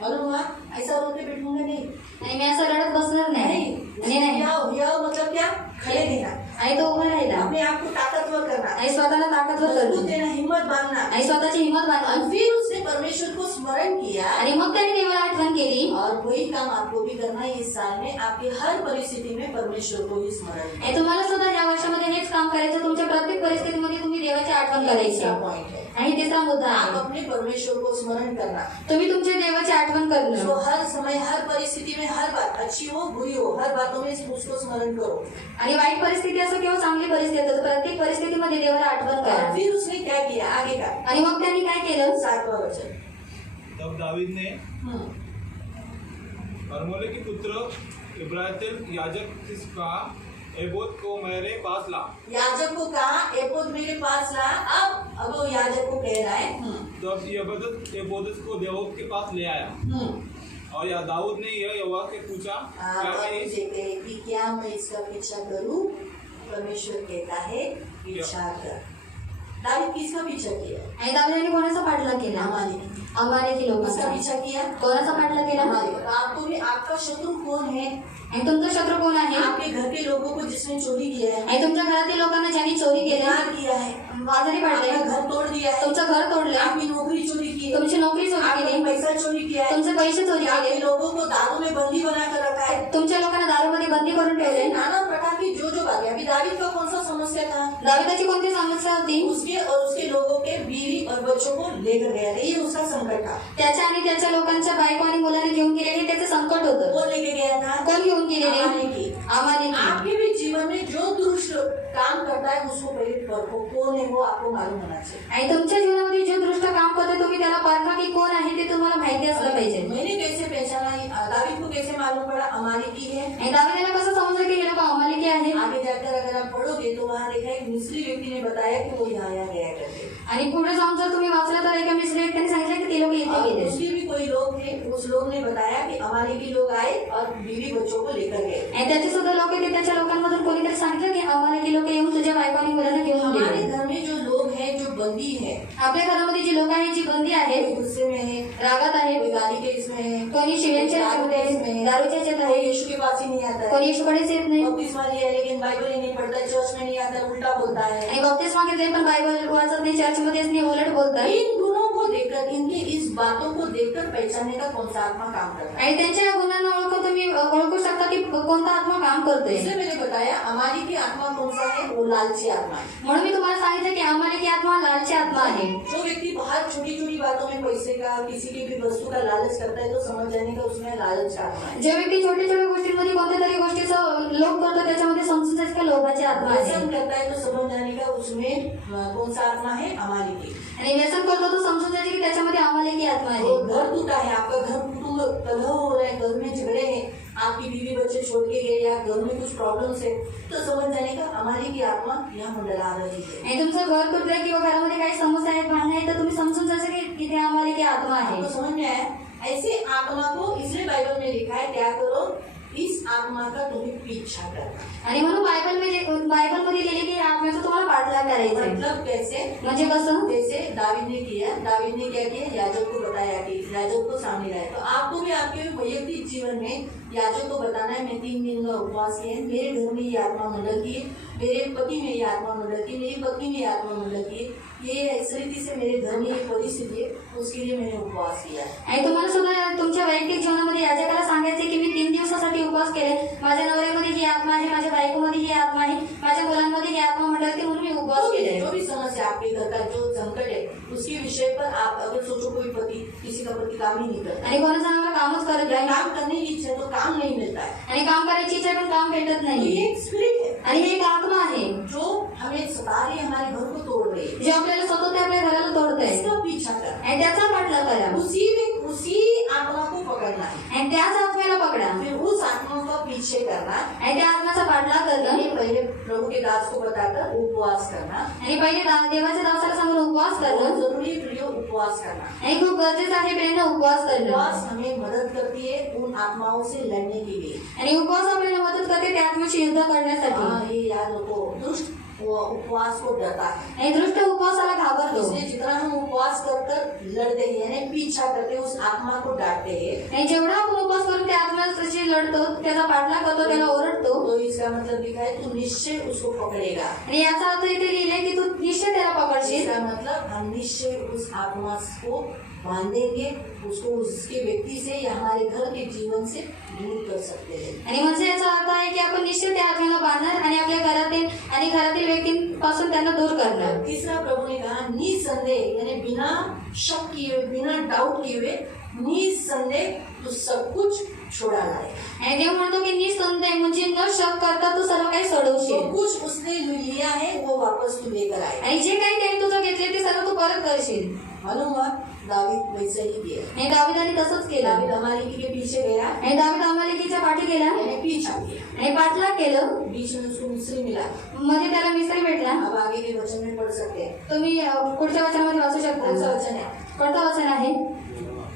मालूम हुआ, ऐसा रोते बैठूंगा नहीं, आणि मी असं रडत बसणार नाही आणि नाही यह मतलब क्या, खड़े रहना, आणि तो उभा राहिला अपने आप को ताकतवर करना, आणि स्वतःला ताकदवर मजबूत करणं देना, हिम्मत बांधना। आणि स्वतःची हिंमत और बांधली फिर उसने परमेश्वर को स्मरण किया, आणि मग त्याने देवाला आठवण केली। और वही काम आपको भी करना है इस साल में, आपकी हर परिस्थिति में परमेश्वर को ही स्मरण करना। आणि तुम्हाला सुद्धा या वर्षामध्ये हेच काम करायचं, तुमच्या प्रत्येक परिस्थितीमध्ये तुम्ही देवाची आठवण करायची। तीसरा पॉइंट है, आणि तिसरा मुद्दा आप आहे अपने परमेश्वर को स्मरण करना, तुम्ही तुमच्या देवाची आठवण उसको करणं हर समय हर परिस्थिति में, हर बात अच्छी हो बुरी हो, हर बातों में उसको स्मरण करो। आणि वाईट परिस्थिती असो किंवा चांगली परिस्थिती असो, प्रत्येक परिस्थितीमध्ये देवाला आठवण और करा। फिर उसने क्या किया, आगे का आणि मग त्यांनी काय केलं, 7वां वचन, तब दावीद ने हम्म, हरमोले के पुत्र इब्राहिम याजक किसका एबोद को मेरे पास ला। याजक को कहा एपोद मेरे पास ला। अब वो याजक को कह रहा है, तब एबोद को दाऊद के पास ले आया, और या दाऊद ने यह यहोवा से पूछा, क्या मैं इस कि क्या मैं इसका पीछा करूं? परमेश्वर कहता है पीछा कर। दावीद किसका पीछा किया? आणि दाविदाने कोणाचा पाठलाग केला, अमालेकी किसका लोकांचा। पीछा किया? कोणाचा पाठलाग केला, तो आपको भी, आपका शत्रु कौन है? आणि तुमचा शत्रू कोण आहे, आपके घर के लोगों को जिसने चोरी किया है, आणि तुमच्या घरातील लोकांना ज्यांनी चोरी केली, बीमार किया है, आजारी पाडले, आपका घर तोड़ दिया है, तुमचं घर तोडलं, आपकी नौकरी चोरी की है, तुमची नोकरी चोरी आपने केली, पैसा चोरी किया है, तुमचे पैसे चोरी आपके केले, लोगों को दारू में बंदी बना कर रखा है, तुमच्या लोकांना दारूमध्ये बंदी करून ठेवले। नाना प्रकार की जो जो बातें। अभी दावीद का कौन सा समस्या था? दाविदाची कोणती समस्या होती, उसके और उसके लोगों के बीवी और बच्चों को लेकर गया था, ये उसका संकट था। त्याच्या आणि त्याच्या लोकांच्या बायको आणि मुलांना घेऊन गेलेले त्याचे संकट होतं। वो लेके गया था, कोण घेऊन गेलेले, अमालेकी। अमालेकी। आपके भी जीवन में जो दुष्ट काम करता है उसको पहले परखो, कौन है वो आपको मालूम होना चाहिए। आणि तुमच्या जीवनामध्ये जे दृष्ट काम करते तुम्ही त्याला परखा की कोण आहे ते तुम्हाला माहिती असलं पाहिजे। मैंने कैसे पहचाना, दावीद को कैसे मालूम पड़ा अमालेकी है? आणि दाविदाला कसं समजलं की हे लोक अमालेकी आहे। आगे जाकर अगर आप पढ़ोगे तो वहाँ देखा एक मिस्री व्यक्ति ने बताया कि वो यहाँ गया करते, आणि पुढे जाऊन जर तुम्ही वाचलं तर एका मिस्री व्यक्तीने सांगितलं की ते लोक इथे और गेले। उसके भी कोई लोग थे, उस लोग ने बताया कि अमालेकी लोग आए और बीवी बच्चों को लेकर गए। आणि त्याचे सुद्धा लोक ते त्याच्या लोकांमधून कोणीतरी सांगितलं की अमालेकी लोक येऊन तुझ्या बायको आणि मुलांना घेऊन हमारे गेले। घर में जो लोग हैं जो बंदी है, आपल्या घरामध्ये जी लोक आहेत जी बंदी आहेत, कोई गुस्से में है, रागात कोई आहेत, गाली के इसमें है, कोणी शिव्यांच्या ह्याच्यामध्ये आहे, दारूच्या ह्याच्यात कोई आहे, यीशु के पास ही नहीं आता है, कोणी येशूकडेच येत नाही, बपतिस्मा लिया है लेकिन बाइबल ही नहीं पढ़ता, चर्च में नहीं आता, उल्टा बोलता है। आणि बपतिस्मा घेते पण बायबल वाचत नाही, चर्चमध्येच नाही, उलट बोलतात। इन गुणों को देखकर, इनके इस बातों को देखकर पहचानने का कौन सा आत्मा काम करता है? आणि त्यांच्या या गुणांना ओळखून तुम्ही ओळखू शकता की कोणता आत्मा काम करतोय। इसलिए मैंने बताया अमालेकी आत्मा कौन सा है, वो लालची आत्मा है। म्हणून मी तुम्हाला सांगितलं की अमालेकी आत्मा लालची आत्मा आहे। जो व्यक्ति हर छोटी छोटी बातों में पैसे का, किसी की भी वस्तु का लालच करता है तो समझ जाने का उसमें लालच का आत्मा है। जे व्यक्ती छोट्या छोट्या गोष्टींमध्ये कोणत्या तरी गोष्टीचं लोभ करतो त्याच्यामध्ये समजून जायचं की लोभाची आत्मा आहे। व्यसन करता है तो समझ जाने का उसमें कौन सा आत्मा है, अमालेकी। आणि व्यसन करतो तो समजून जायचं की त्याच्यामध्ये अमालेकी आत्मा आहे। तो घर टूटा है, आपका घर कुटुंब कलह हो रहा है, घर में झगड़े हैं, आपकी बीवी बच्चे छोड़ के गए या घर में कुछ प्रॉब्लम्स है, तो समझ जाने का हमारी आत्मा यहाँ मंडला रही है। आणि तुमचं घर तुटलंय किंवा घरामध्ये काही समस्या आहेत, भांडणं आहेत, तर तुम्ही समजून जायचं की ते अमालेकी आत्मा आहे। आपको समझ में आया? ऐसे आत्मा को इसलिए बाइबल में लिखा है क्या करो, इस आत्मा का तुम्हें पीछा करना। आणि म्हणून बायबलमध्ये लिहिले की आत्म्याचा तुम्हाला पाठलाग करायचा आहे। मतलब कैसे? म्हणजे कसं? जैसे दावीद ने किया, दावीद ने क्या किया, याजक को बताया कि याजक को सामने लाया। तो आपको भी आपके वैयक्तिक जीवन में याजक को बताना है, मैं 3 दिन का उपवास किए, मेरे घर में ये आत्मा मंडल की है, मेरे पति में ये आत्मा मंडल म्हणलं की मेरी पत्नी ने आत्मा म्हणलं की ये इस रीति से मेरे घर में एक परिस्थिती आहे उसके लिए मैंने उपवास किया है. आणि तुम्हाला सुद्धा तुमच्या वैयक्तिक जीवनामध्ये याजकाला सांगायचे की मी 3 दिवसासाठी उपवास केले. माझ्या नवऱ्यामध्ये ही आत्मा आहे, माझ्या बायकोमध्ये ही आत्मा आहे, माझ्या मुलांमध्ये ही आत्मा मंडळ ती म्हणून मी उपवास केले. जो भी समस्या आपके घर का जो संकट है उसके विषय पर आप अगर सोचो कोई पति किसी का पति काम ही नहीं करता आणि कोणाचं आम्हाला कामच करत या नाही काम करने की इच्छा है तो काम नहीं मिलता है. आणि काम करायची इच्छा पण काम भेटत तो नाही. ये एक स्पिरिट है आणि ही एक आत्मा आहे जो हमें सता रही है, हमारे घर को तोड़ रही है. जे आपल्याला स्वतः आपल्या घराला तोडतंय इसका पीछा कर आणि त्याचा पाठलाग करा उसी आत्मा को पकड़ना है, आणि त्याच आत्म्याला पकडा फिर उस आत्मा का पीछे करना आणि त्या आत्म्याचा पाठलाग करणं यानी पहले प्रभु के दास को बताकर उपवास करना. आणि पहिले देवाच्या दासाला समोर उपवास बहुत करणं जरूरी प्रियो उपवास करना. आणि खूप गरजेचं आहे प्रेरणा उपवास करणं. उपवास हमें मदद करती है उन आत्माओं से लड़ने के लिए. आणि उपवास आपल्याला मदत करते त्या आत्म्याशी युद्ध करण्यासाठी. ये याद रखो, दुष्ट वो उपवास को डरता है. आणि दृष्ट उपवासाला घाबरतो. इसलिए जितना हम उपवास कर लड़ते हैं यानी पीछा करते हैं, उस आत्मा को डांटते हैं, आणि जेवढा आपण उपवास करून त्या आत्म्याशी लढतो, त्याचा पाठलाग करतो, त्याला ओरडतो. तो इसका मतलब लिखा है तू निश्चय उसको पकड़ेगा. आणि याचा अर्थ इथे लिहिलंय की तू निश्चय त्याला पकडशील. इसका मतलब हम निश्चय उस आत्मा को बांधेंगे, उसको उसके व्यक्ती से या हमारे घर के जीवन से दूर कर सकते हैं. आणि म्हणजे याचा अर्थ आहे की आपण निश्चय त्या आत्म्याला बांधणार आणि आपल्या घरातील व्यक्तींपासून त्यांना दूर करणार. तीसरा प्रभु ने कहा निसंदेह यानी बिना शक किए हुए, बिना डाउट किए हुए, निसंदेह तू सब कुछ छोड़ा लाए. आणि देव म्हणतो की निसंदेह म्हणजे न शक करता तू सर्व काही सोडवशील. जो कुछ उसने लिया है वो वापस तू लेकर आए. आणि जे काही त्याने तुझं घेतले ते सर्व तू परत करशील. मालूम हुआ दावीद वैसे ही किया. आणि दाविदाने तसंच केलं. दावीद अमालेकी के पीछे गया, आणि दाविद अमालेकीच्या पाठी गेला मैंने पीछा किया, आणि पाठलाग केलं. बीच में उसको मिस्री मिला. मध्ये त्याला मिसरी भेटला. अब आगे के वचन में पढ़ सकते हैं. तुम्ही पुढच्या वचनामध्ये वाचू कौन सा शकता. वचन है? कोणतं वचन आहे?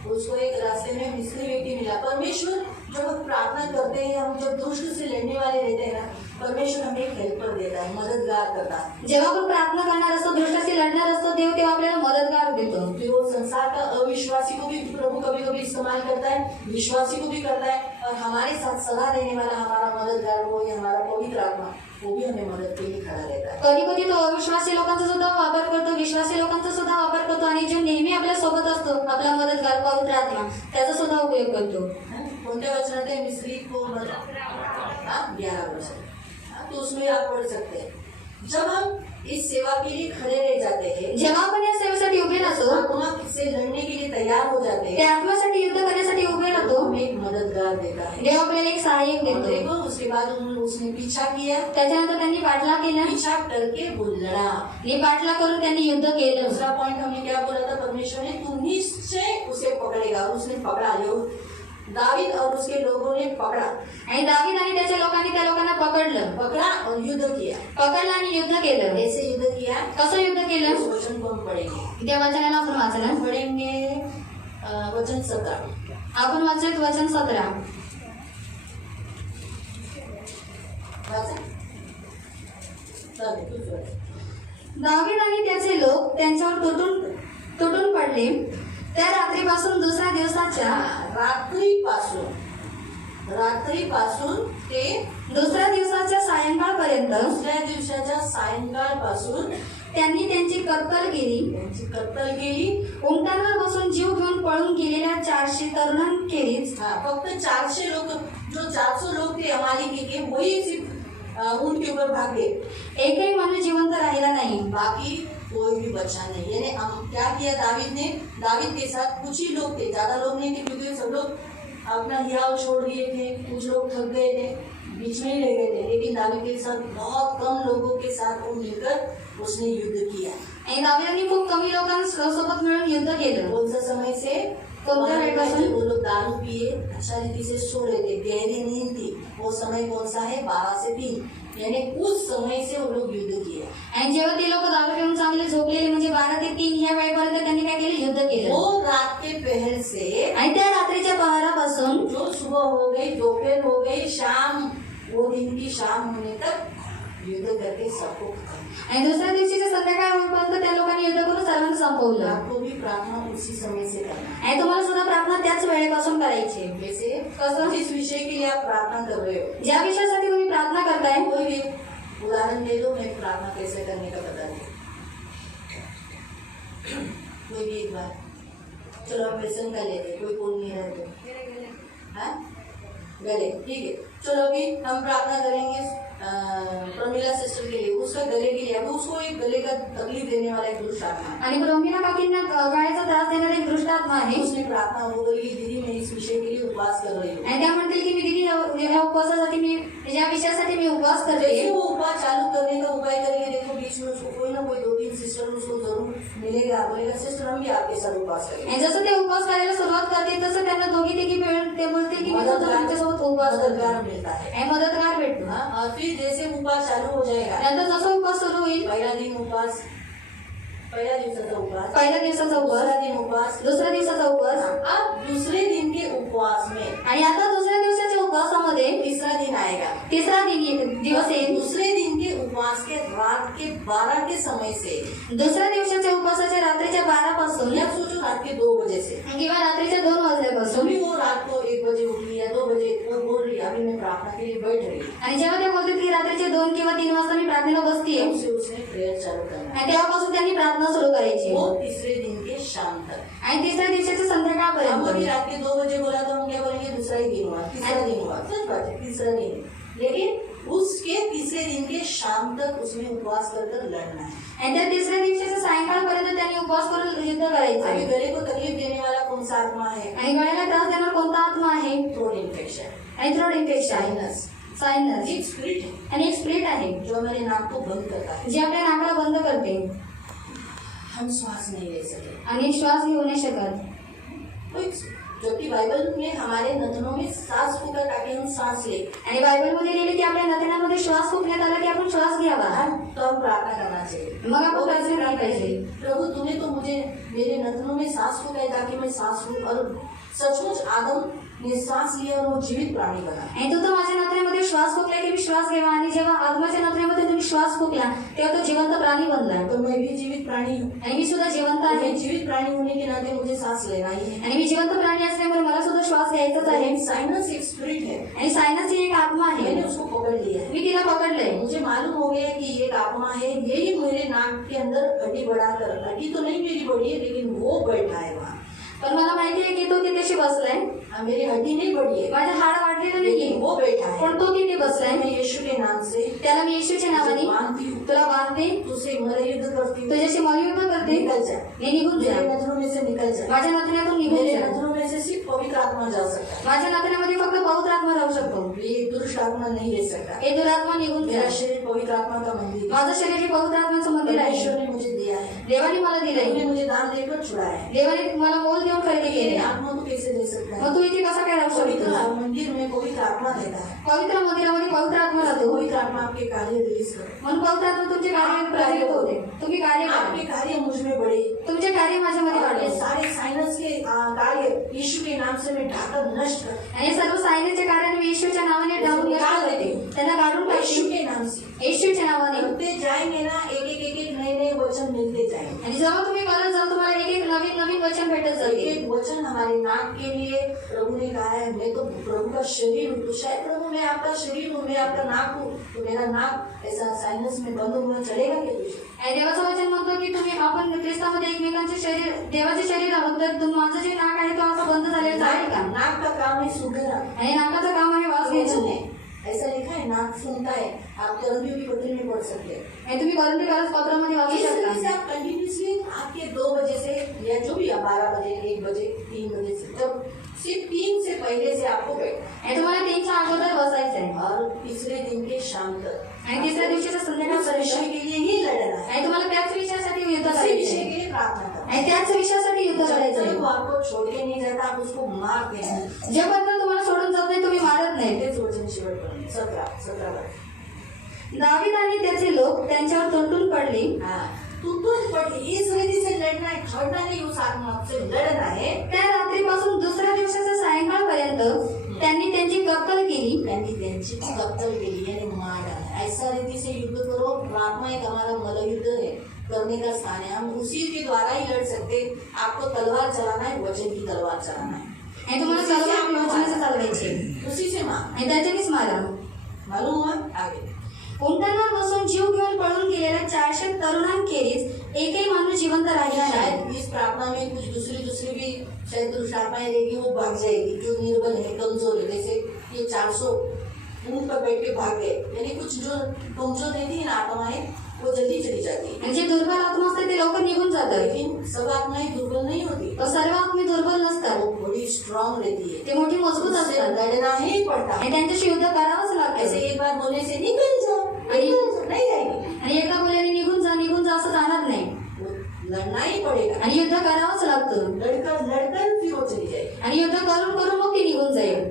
उसको एक रास्ते में मिस्री व्यक्ति मिला. परमेश्वर जब हम प्रार्थना करते हैं, हम जब दुष्ट से लड़ने वाले रहते हैं ना, परमेश्वर हमें एक हेल्पर देता है, मददगार करता है. जेव्हा आपण प्रार्थना करणार असतो, दृष्टाशी लढणार असतो, देव तेव्हा आपल्याला मदतगार देतो. फिर वो संसार का अविश्वासी को भी प्रभु कभी कभी इस्तेमाल करता है, विश्वासी को भी करता है, और हमारे साथ सलाह देने वाला हमारा मददगार वो ही हमारा पवित्र आत्मा, वो भी हमें मदद के लिए खड़ा रहता है. कधी कधी तो अविश्वासी लोकांचा सुद्धा वापर करतो, विश्वासी लोकांचा सुद्धा वापर करतो, आणि जो नेहमी आपल्या सोबत असतो आपला मदतगार पवित्र आत्मा त्याचा सुद्धा उपयोग करतो. कोणत्या वचनात आहे? मिस्री को 11 वचन. तो उसमें आप पढ़ सकते हैं. जब हम इस सेवा के लिए खड़े रह जाते हैं, जेव्हा आपण या सेवेसाठी उभे राहतो, आत्मा से लड़ने के लिए तैयार हो जाते हैं, त्या आत्म्यासाठी युद्ध करण्यासाठी उभे तो राहतो, हमें एक मददगार देता है. देव आपल्याला एक सहाय्यक और देतो. देखो उसके बाद उसने पीछा किया, त्याच्यानंतर त्यांनी पाठलाग केला. पीछा करके वो लड़ा. आणि पाठलाग करून त्यांनी युद्ध केलं. दूसरा पॉइंट हमने क्या बोला था? परमेश्वर ने तू निश्चय उसे पकड़ेगा, और उसने पकड़ा. जो दावीद और उसके लोगों ने पकड़ा, आणि दावीद आणि त्याच्या लोकांनी त्या लोकांना पकडलं और युद्ध किया. पकडलं आणि युद्ध केलं. ऐसे युद्ध किया. कसं युद्ध केलं? उस वचन को हम पढ़ेंगे. त्या वचनाला आपण वाचलं. पढ़ेंगे वचन 17. आपण वाचलं वचन 17. दावीद आणि त्याचे लोक त्यांच्यावर तुटून पडले. त्या रात्रीपासून दुसऱ्या दिवसाच्या रात्रीपासून ते दुसऱ्या दिवसाच्या सायंकाळपर्यंत दुसऱ्या दिवसाच्या सायंकाळपासून त्यांनी त्यांची कत्तल केली. उंटांवर बसून जीव घेऊन पळून गेलेल्या 400 तरुणांखेरीज फक्त 400 लोग, जो 400 लोग थे अमालेकी के, वही सिर्फ उनके ऊपर भाग गए. एकही माणूस जिवंत राहिला नाही. बाकी कोई भी बचा नहीं. यानी क्या किया दावीद ने? दावीद के साथ कुछ ही लोग थे, ज्यादा लोग नहीं थे, क्योंकि सब लोग अपना हियाव छोड़ दिए थे, कुछ लोग थक गए थे, बीच में ही रह गए थे. लेकिन दावीद के साथ बहुत कम लोगों के साथ वो मिलकर उसने युद्ध किया. आणि दावीदांनी खूप कमी लोकांसोबत मिळून युद्ध केलं. कौन सा समय से? कोणत्या वेळपासून? वो लोग दारू पिए, अच्छा रीति से सो रहे थे, गहरी नींद थी. वो समय कौन सा है? 12 से 3. यानी उस समय से वो लोग युद्ध किया. आणि जेव्हा ते लोक दारू पिऊन चांगले झोपलेले म्हणजे 12 ते 3 या वेळेपर्यंत त्यांनी काय केलं? युद्ध केलं. वो रात के पहर से, आणि त्या रात्रीच्या पहारापासून जो सुबह हो गई, दोपहर हो गई, शाम, वो दिन की शाम होने तक युद्ध करके सबको खत्म. आणि दुसऱ्या दिवशीच्या संध्याकाळ होईपर्यंत त्या लोकांनी युद्ध करून सर्वांना संपवलं. आपको भी प्रार्थना उसी समय से करना. आणि तुम्हाला सुद्धा प्रार्थना त्याच वेळेपासून करायची. जैसे कसं? जिस विषय के लिए आप प्रार्थना कर रहे हो, ज्या विषयासाठी तुम्ही प्रार्थना करताय, कोई भी उदाहरण दे दो, मैं प्रार्थना कैसे करने का बता दूँ। कोई भी एक बार, चलो हम व्यसन का लेते हैं, कोई बोल नहीं रहा तो हाँ गले, ठीक है। चलो अभी हम प्रार्थना करेंगे प्रमिला सिस्टर के लिए, उसका गले के लिए। अभी उसको एक गले का तकलीफ देने वाला एक दुष्ट आत्मा है। आणि प्रमिला काकींना गळ्याचा त्रास देणारा एक दुष्ट आत्मा आहे उसने प्रार्थना हो गई, दीदी मैं इस विषय के लिए उपवास कर रही हूँ। आणि त्या म्हणतील की मी दीदी या उपवासासाठी मी या विषयासाठी मी उपवास करते। जैसे वो उपवास चालू करने का उपाय करेंगे, देखो बीच में उसको कोई ना कोई 2-3 सिस्टर उसको जरूर मिलेगा, बोलेगा सिस्टर हम भी आपके साथ उपवास करेंगे। आणि जसं ते उपवास करायला सुरुवात करते तसं त्यांना दोघी तिघी मिळून ते बोलते की मी सुद्धा तुमच्यासोबत उपवास मददगार करते मिलता है। आणि मदतगार भेटतो। हाँ, और फिर जैसे उपवास चालू हो जाएगा, नंतर जसं उपवास सुरू होईल, पहला दिन उपवास, पहला दिवसाचा उपवास, पहिल्या दिवसाचा उपवास, दूसरा दिन उपवास, दुसऱ्या दिवसाचा उपवास अब दूसरे दिन के उपवास में आणि आता दुसऱ्या दिवसाच्या उपवासामध्ये तीसरा दिन आएगा। तिसरा दिवस येईल। दूसरे दिन के उपवास के रात के 12 के समय से, दुसऱ्या दिवसाच्या उपवासाच्या रात्रीच्या 12 पासून या सोचो रात के 2 बजे से, किंवा रात्रीच्या 2 वाजल्यापासून अभी वो रात को 1 बजे उठी या 2 बजे वो बोल रही अभी मैं प्रार्थना के लिए बैठ रही हूँ, आणि जेव्हा ते बोलतात की रात्रीचे 2 किंवा 3 वाजता मी प्रार्थनेला बसतीये तब से उसने प्रेयर चालू करना है। आणि तेव्हापासून त्यांनी प्रार्थना सुरू करायची वो तीसरे दिन के शाम तक। आणि तिसऱ्या दिवसाच्या हम अभी संध्याकाळपर्यंत। रात के 2 बजे बोला तो हम क्या बोलेंगे दूसरा ही दिन हुआ, तीसरा दिन हुआ, सच बात है तीसरा दिन। लेकिन उसके तीसरे दिन के शाम तक उसमें उपवास कर लड़ना है। आणि त्या तिसऱ्या दिवसाच्या सायंकाळपर्यंत त्यांनी उपवास करून युद्ध करायचं अभी आहे। गले को तकलीफ देने वाला कौन सा आत्मा है? आणि गळ्याला त्रास देणारा कोणता आत्मा आहे? थ्रोट इन्फेक्शन, आणि थ्रोट इन्फेक्शन, साइनस, सायनस, एक स्पिरिट है आणि एक स्प्लिट आहे जो हमारे नाक को बंद करता है। जे आपल्या नाकाला बंद करते हम श्वास नहीं ले सकते। आणि श्वास घेऊ नाही शकत। जबकि बाइबल में हमारे नथनों में सांस फूका ताकि हम सांस ले, आणि बायबलमध्ये लिहिले की आपल्या नथनामध्ये श्वास फुकण्यात आला की आपण श्वास घ्यावा। तो हम प्रार्थना करना चाहिए। मग आपण प्रार्थना करायला पाहिजे, प्रभु तूने तो मुझे मेरे नथनों में सांस फूका ताकि मैं सांस लूं, और सचमुच आदम ने सांस लिया और वो जीवित प्राणी बना। आणि तू तर माझ्या नथऱ्यामध्ये श्वास फुकला की मी श्वास घ्यावा, आणि जेव्हा आत्माच्या नथऱ्यामध्ये तुम्ही श्वास फुकला तेव्हा तो जिवंत प्राणी बनला। तो मैं भी जीवित प्राणी हूँ, आणि मी सुद्धा जिवंत आहे, मैं जीवित प्राणी होने के नाते मुझे सांस लेना ही है। आणि मी जिवंत प्राणी असल्यामुळे मला सुद्धा श्वास घ्यायचाच आहे। साइनस एक स्पिरिट है, आणि सायनस ही एक आत्मा आहे, मैंने उसको पकड़ लिया है। मी तिला पकडलंय। मुझे मालूम हो गया कि ये एक आत्मा है, यही मेरे नाक के अंदर हड्डी बढ़ाकर, हड्डी तो नहीं मेरी बढ़ी है लेकिन वो बैठा है वहाँ। पण मला माहिती आहे की तो तिथे बसलाय, मेरी हड्डी नहीं बढ़ी है, माझं हाड वाढलेलं लेकिन नाहीये, वो बैठा है। पण तो तिथे बसलाय। मैं यीशु के नाम से त्याला मी येशूच्या नावाने मानती हूँ, तुला बांधते, तुझसे मल्लयुद्ध करती हूँ, तुझ्याशी मल्लयुद्ध करते, निकल जा, मी निघून जा, मेरे नजरों में से निकल जा। माझ्या नथऱ्यातून निघून मेरे जा। नजरों में से सिर्फ पवित्र आत्मा जा सकता है, माझ्या नथऱ्यामध्ये फक्त पवित्र आत्मा राहू शकतो, ये दुष्ट आत्मा नहीं ले सकता। हे दुरात्मा निघून जा। मेरा शरीर पवित्र आत्मा का मंदिर है, माझं शरीर हे पवित्र आत्म्याचं मंदिर आहे, परमेश्वर ने मुझे दिया है, देवाने मला दिलंय, उन्होंने मुझे दान देकर छुड़ाया है। देवाने मला मोल देऊन खरेदी ये केली। आत्मा को कैसे दे सकता है? मग तू इथे कसा काय राहू पवित्र शकतो? मंदिर में पवित्र आत्मा रहता है, पवित्र मंदिरामध्ये पवित्र आत्मा राहतो, पवित्र आत्मा आपके कार्य रिलीज करे, म्हणून पवित्र आत्मा तुमचे कार्य प्रज्वलित होते, तुम्ही कार्य आपके करा, कार्य मुझ में बढ़े। तुमचे कार्य माझ्यामध्ये और ये वाढले, सारे साइनस के कार्य यीशु के नाम से मैं ढाकर नष्ट कर, आणि सर्व सायनेच्या कार्याने मी येशूच्या नावाने डावून नष्ट करते, त्यांना काढून यीशु टाकते के नाम से येशूच्या नावाने। करते जाएंगे ना, एक नए वचन मिलते जाएंगे। आणि जेव्हा तुम्ही करत जाल तुम्हाला एक नवीन वचन भेटत एक जाते। एक वचन हमारे नाक के लिए प्रभु ने कहा है, मैं तो प्रभु का शरीर हूँ, तो शायद प्रभु मैं आपका शरीर हूँ, मैं आपका नाक हूँ, तो मेरा नाक ऐसा साइनस में बंद हुआ चलेगा क्या तुझे? आणि देवाचं वचन म्हणतो की तुम्ही आपण ख्रिस्तामध्ये एकमेकांचे शरीर देवाचे शरीर आहोत, तर माझं जे नाक आहे तो असं बंद झालेलं आहे का? नाक का काम है सुगंध, आणि नाकाचं काम आहे वास वचन घेणं। है ऐसा लिखा है, नाक सुनता है। आप करंदियों की पत्री में पढ़ सकते हैं। आणि तुम्ही करंटी कागज पत्रामध्ये वाचू इस तरह से शकता। आप कंटिन्यूसली आपके 2 बजे से या जो भी 12 बजे 1 बजे 3 बजे से, जब सिर्फ 3 से पहले से आपको बैठना आणि तुम्हाला 3च्या अगोदर बसायचं आहे, है और तीसरे दिन के शाम तक आणि तिसऱ्या दिवशीच्या उस संध्याकाळपर्यंत विषय के लिए ही लड़ना है, आणि तुम्हाला त्याच विषयासाठी युद्ध उसी करायचं विषय आहे, के लिए प्रार्थना करना आणि त्याच विषयासाठी युद्ध है। करायचं जब तक वो आहे। आपको छोड़ के नहीं जाता, आप उसको मारते हैं। जेपर्यंत तुम्हाला सोडून जात नाही तुम्ही मारत नाही। तेच वचन शेवटपर्यंत 17 दावीद आणि त्याचे लोक त्यांच्यावर तुटून पडले। तुटून पडले, इस रीति से लड़ना है, छोड़ना नहीं, उस आत्मा से लड़ना है। त्या रात्रीपासून दुसऱ्या दिवसाच्या सायंकाळपर्यंत त्यांनी त्यांची कत्तल केली। त्यांनी त्यांची कत्तल केली यानी मार डाला। ऐसा रीति से युद्ध करो। प्रार्थना एक हमारा मल्लयुद्ध है, करने का स्थान है, हम उसी के द्वारा ही लड़ सकते। आपको तलवार चलाना है, वचन की तलवार चलाना है, आणि तुम्हाला तलवार वचनाचं चालवायची, उसी से मार। आणि त्याच्यानेच मारा। मालूम हुआ? आगे उंटांवर बसून जीव घेऊन पळून गेलेल्या 400 तरुणांखेरीज एकही माणूस जिवंत राहिला नाही. शायद इस प्रार्थना में कुछ दूसरी भी शायद दुष्टात्माएं रहेगी, वो भाग जाएगी जो निर्बल है, कमजोर है. जैसे ये 400 ऊंट पर बैठ के भाग गए, यानी कुछ जो कमजोर रहती है ना आत्माएं, वो जल्दी चली जाती है. आणि जे दुर्बल आत्मा असते ते लवकर निघून जातात. लेकिन सब आत्माएं दुर्बल नहीं होती, तर सर्व आत्मे दुर्बल नसतात, वो बड़ी स्ट्रांग रहती है. ते मोठी मजबूत उससे असतात लड़ना ही पड़ता है. आणि त्यांच्याशी युद्ध करावंच ऐसे लागतं. एक बार बोलने से निकल जाओ नहीं जाएगी, आणि एका बोल्याने निघून जा असं जाणार नाही वो लड़ना ही पड़ेगा. आणि युद्ध करावंच लागतं. लड़कर फिर वो चली जाएगी. आणि युद्ध करून मग ती निघून जाईल.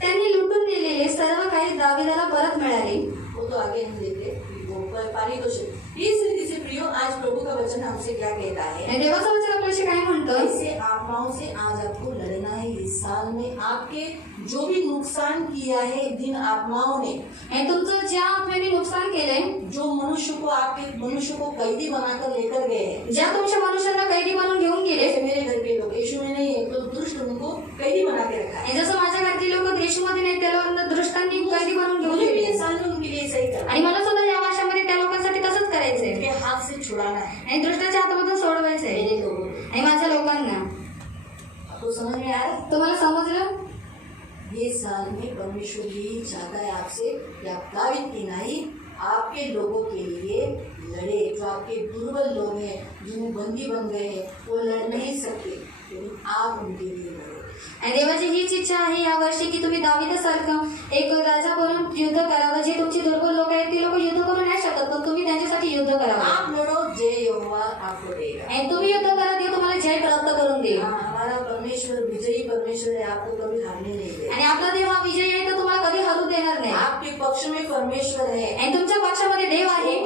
त्यांनी लुटून नेलेले सर्व काही दाविदाला परत मिळाले. वो तो आगे हम देखते हैं. वो पारितोषिक. इस रीति से प्रियो, आज प्रभु का वचन हमसे क्या कहता है? आणि देवाचं वचन आपल्याशी काय म्हणतं? ऐसे आत्माओं से आज आपको लड़ना है. इस साल में आपके जो भी नुकसान किया है जिन आत्माओं ने, आणि तुमचं ज्या आत्म्याने नुकसान केलंय, जो आपके मनुष्य को कैदी बनाकर लेकर गए हैं, ज्या तुमच्या मनुष्यांना कैदी बनवून घेऊन गेले, जैसे मेरे घर के लोग यीशु में नहीं है तो दुष्ट उनको कैदी बना के रखा है. आणि जसं माझ्या घरची लोक देशमध्ये नाही त्या लोकांना दृष्टांनी कैदी बनवून घेऊन मुझे भी गेले, इस साल में उनके लिए सही करना आणि मला सुद्धा या वर्षामध्ये त्या लोकांसाठी तसंच करायचंय उनके हाथ से छुड़ाना है. आणि दृष्टाच्या हातामधून सोडवायचंय मेरे लोगों को आणि माझ्या लोकांना. आपको समझ में आ रहा है? तुम्हाला समजलं? ये साल में परमेश्वर यही चाहता है आपसे कि आप दावीद की नहीं, आपके लोगों के लिए लड़े. जो आपके दुर्बल लोग हैं, जिन्हें बंदी बन गए हैं, वो लड़ नहीं सकते, लेकिन आप उनके लिए लड़े. आणि देवाची हीच इच्छा आहे या वर्षी की तुम्ही दाविदासारखं एक राजा बनून युद्ध करावं. जे तुमची दुर्बल लोक आहेत ती लोक युद्ध करू नाही शकत, पण तुम्ही त्यांच्यासाठी युद्ध करावं. आप लड़ो, जय यहोवा आपको देगा. आणि तुम्ही युद्ध करा, देव तुम्हाला जय प्राप्त करून देईल. हाँ, हमारा परमेश्वर विजयी परमेश्वर है, आपको कभी हारने नहीं देगा. आणि आपला देव हा विजयी आहे, तर तुम्हाला कधी हरू देणार नाही. आपके पक्ष में परमेश्वर है, आणि तुमच्या पक्षामध्ये देव आहे,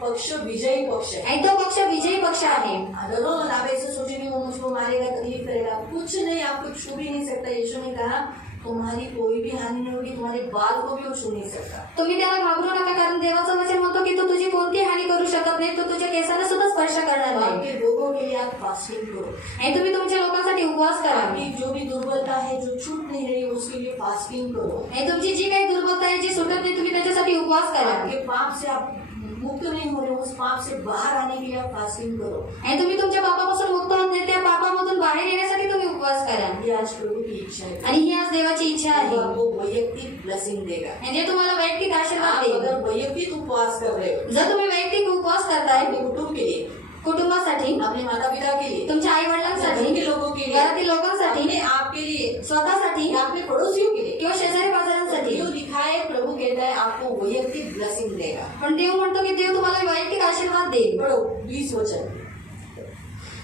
पक्ष विजयी पक्ष है. आणि तो पक्ष विजयी पक्ष आहे. डरो मत. आप ऐसे सोचेंगे वो मुझको मारेगा, तकलीफ करेगा, कुछ नहीं. आपको छू भी नहीं सकता. यीशु ने कहा तुम्हारी कोई भी हानि नहीं होगी, तुम्हारे बाल को भी वो छू नहीं सकता. तुम्ही त्याला घाबरू नका, कारण देवाचं वचन म्हणतो की तो तुझी कोणती हानी करू शकत नाही, तो तुझ्या केसाला सुद्धा स्पर्श करणार नाही. आपके लोगों के लिए आप फास्टिंग करो. आणि तुम्ही तुमच्या लोकांसाठी उपवास करा. आपकी जो भी दुर्बलता है, जो छूट नहीं रही, उसके लिए फास्टिंग करो. आणि तुमची जी काही दुर्बलता आहे, जी सुटत नाही, तुम्ही त्याच्यासाठी उपवास करा. आपके पाप से आप मुक्त नहीं हो रहे, उस पाप से बाहर आने के लिए आप फास्टिंग करो. आणि तुम्ही तुमच्या पापापासून मुक्त होत नाही, त्या पापामधून बाहेर येण्यासाठी तुम्ही उपवास करा. ये आज प्रभु की इच्छा है. आणि ही आज देवाची इच्छा आहे, वो आपको वैयक्तिक ब्लेसिंग देगा. म्हणजे तुम्हाला वैयक्तिक आशीर्वाद आप देईल. अगर वैयक्तिक उपवास कर रहे हो, जर तुम्ही वैयक्तिक उपवास करताय अपने कुटुंब के लिए, कुटुंबासाठी, अपने माता पिता के लिए, तुमच्या आई वडिलांसाठी, के लोगों के लिए, घरातील लोकांसाठी, अपने आप के लिए, स्वतःसाठी या अपने पड़ोसियों के लिए, किंवा शेजारी बाजारांसाठी. जो लिखा है प्रभु कहता है आपको वैयक्तिक ब्लेसिंग देगा. पण देव म्हणतो की देव तुम्हाला वैयक्तिक आशीर्वाद देईल. पढ़ो 20 वचन.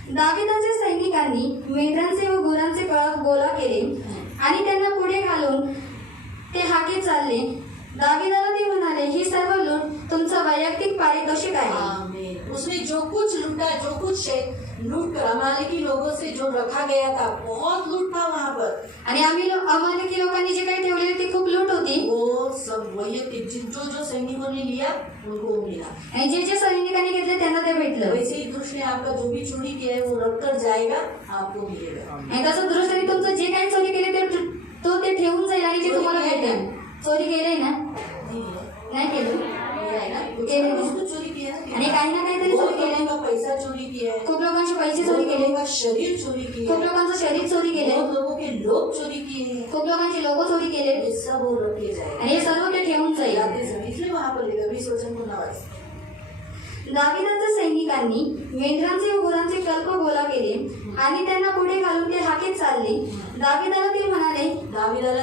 दाविदाच्या सैनिकांनी मेंढरांचे व गुरांचे कळप गोळा केले आणि त्यांना पुढे घालून ते हाके चालले. दाविदाला ते म्हणाले, ही सर्व लूट तुमचं वैयक्तिक पारितोषिक आहे. आमीन. उसने जो कुछ लूटा, जो कुछ लूट कर अमालेकी लोगों से जो रखा गया था, बहुत लूट था वहाँ पर. आणि अमालेकी लोकांनी जे काही ठेवलेली ती खूप लूट होती. वो सब वैयक्तिक जो सैनिकों ने लिया उनको मिला. आणि जे जे सैनिकांनी घेतले त्यांना ते भेटलं. वैसे ही दुष्ट ने आपका जो भी चोरी किया है वो रख कर जाएगा, आपको मिलेगा. आणि तसं दृष्टीने तुमचं जे काही चोरी केले ते ठेवून जाईल आणि ते तुम्हाला भेटेल. चोरी केलंय ना? नाही केलं. चोरी किया आणि काही ना काहीतरी चोरी केलंय. पैसा चोरी किया है, खूप लोकांचे पैसे चोरी केले, शरीर चोरी किए, खूप लोकांचं शरीर चोरी केले, बहुत लोगों के लोग चोरी किए हैं. खूप लोकांचे लोक चोरी केले. ये सब वो रखे जाएगा. आणि हे सर्व ते ठेवून जाईल. इसलिए वहां पर लिखा 20 वचन को नवाज. दाविदाच्या सैनिकांनी मेंढरांचे व गुरांचे कल्प गोळा केले आणि त्यांना पुढे घालून ते हाकेत चालले. दाविदाला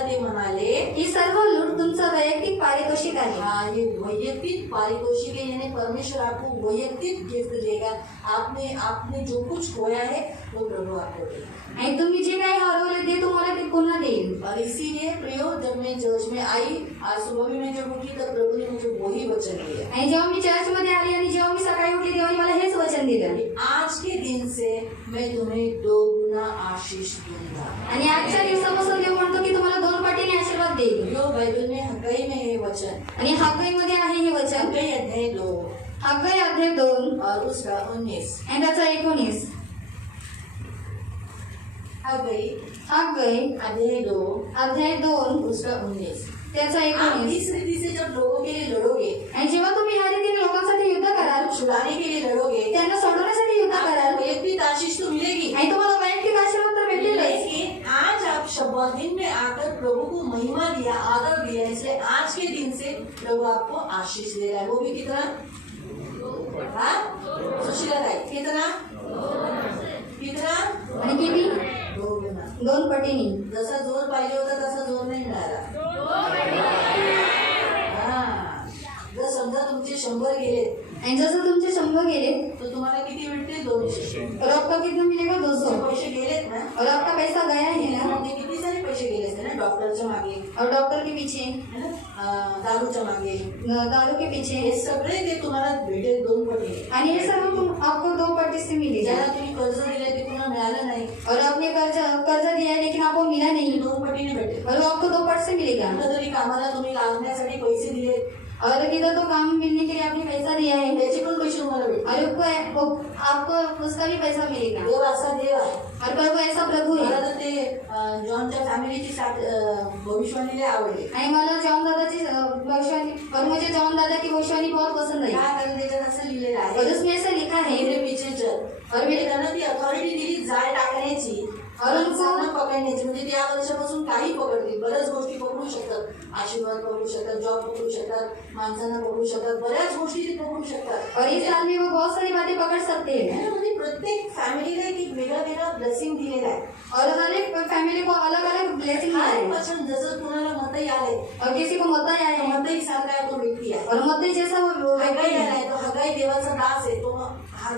ते म्हणाले, ही सर्व लूट तुमचं वैयक्तिक पारितोषिक आहे. हाँ, ये वैयक्तिक पारितोषिक है, यानी परमेश्वर आपको वैयक्तिक गिफ्ट देगा. आपने जो कुछ खोया है वो प्रभु आपको देगा. आणि तुम्ही जे काही हरवले ते तुम्हाला ते पुन्हा देईल. और इसीलिए प्रियो, जब मैं चर्च में आई, आज सुबह भी मैं जब उठी, तब प्रभु ने मुझे वही वचन दिया. आणि जेव्हा मी चर्चमध्ये आली आणि जेव्हा मी सकाळी उठली तेव्हा मला हेच वचन दिलं. आज के दिन से मैं तुम्हें 2 गुना आशीष दूंगा. आणि आजच्या दिवसापासून देव म्हणतो की तुम्हाला 2 पटीने आशीर्वाद देईल. यो बाइबल में हग्गाई में है वचन. आणि हग्गाईमध्ये आहे हे वचन. हग्गाई अध्याय 2 हग्गाई अध्याय 2 और उसका 19. आणि त्याचा 19. हग्गाई हग्गाई अध्याय 2 अध्याय 2 उसका 19. त्याचा आप 19. इस रीति से जब लोगों के लिए लड़ोगे, आणि जेव्हा तुम्ही ह्या रीतीने लोकांसाठी युद्ध कराल, छुड़ाने के लिए लड़ोगे, त्यांना सोडवण्यासाठी युद्ध कराल, वैयक्तिक आशीष तो मिलेगी। आणि तुम्हाला वैयक्तिक आशीर्वाद तर भेटेलच. लेकिन आज आप शब्द दिन में आकर प्रभु को महिमा दिया, आदर दिया, इसलिए आज के दिन से प्रभु आपको आशीष दे रहा है। वो भी कितना? हाँ? सुशीला ताई, कितना? कितना? आणि किती? 2 गुना। 2 पटीने. जसा जोर पाहिजे होता तसा जोर नाही मिळाला। हा, जर समजा तुमचे 100 गेले आणि जसं तुमचे 100 गेले तर तुम्हाला किती भेटते? 200। और आपका कितना मिलेगा? 200. पैसे गेलेत ना, और आपका पैसा गया है ना, म्हणजे किती सारे पैसे गेले असते ना, डॉक्टरच्या मागे, और डॉक्टर के पीछे, है ना, दारूच्या मागे, दारू के पीछे, हे सगळे ते तुम्हाला भेटेल 2 पटीने। आणि हे सर्व आपको 2 पट्टी से मिलेगा. ज्याला तुम्ही कर्ज दिले ते पुन्हा मिळालं नाही, और आपने कर्ज दिया है लेकिन आपको मिला नहीं, 2 पटीने भेटेल। और वो आपको 2 पट से मिलेगा. कुठंतरी कामाला तुम्ही लागण्यासाठी पैसे दिले, और किधर तो काम मिलने के लिए आपने पैसा दिया है, त्याचे पण पैसे तुम्हाला भेटतील। और आपको उसका भी पैसा मिलेगा. देव असा देव आहे। और प्रभु ऐसा प्रभु मला है. तर ते जॉनच्या फॅमिलीची भविष्यवाणी लय आवडली। आणि मला जॉन दादाची भविष्यवाणी, और मुझे जॉन दादा की भविष्यवाणी बहुत पसंद आई. काय कारण त्याच्यात असं लिहिलेलं और आहे, उसमें ऐसा लिखा है, मेरे पीछे चल। और मेरे त्यांना ती अथॉरिटी दिली जाळ टाकण्याची, और माणसांना पकडण्याची, म्हणजे त्या वर्षापासून काही पकडतील, बऱ्याच गोष्टी पकडू शकतात, आशीर्वाद पकडू शकतात, जॉब पकडू शकतात, माणसांना पकडू शकतात, बऱ्याच गोष्टी ते पकडू शकतात। और इस साल में वो बहुत सारी बातें पकड़ सकते हैं. है ना, म्हणजे प्रत्येक फॅमिलीला एक वेगळा वेगळा ब्लेसिंग दिलेला आहे। और हर एक फैमिली को अलग अलग ब्लेसिंग हर है. एक पर्सन जसं कुणाला मतही आले, और किसी को मत आया है, मतही सारखा आहे तो व्यक्ती आहे। और मत जैसा वो व्यक्ति हगाई है. आलाय तो हगाई देवाचा दास आहे, तो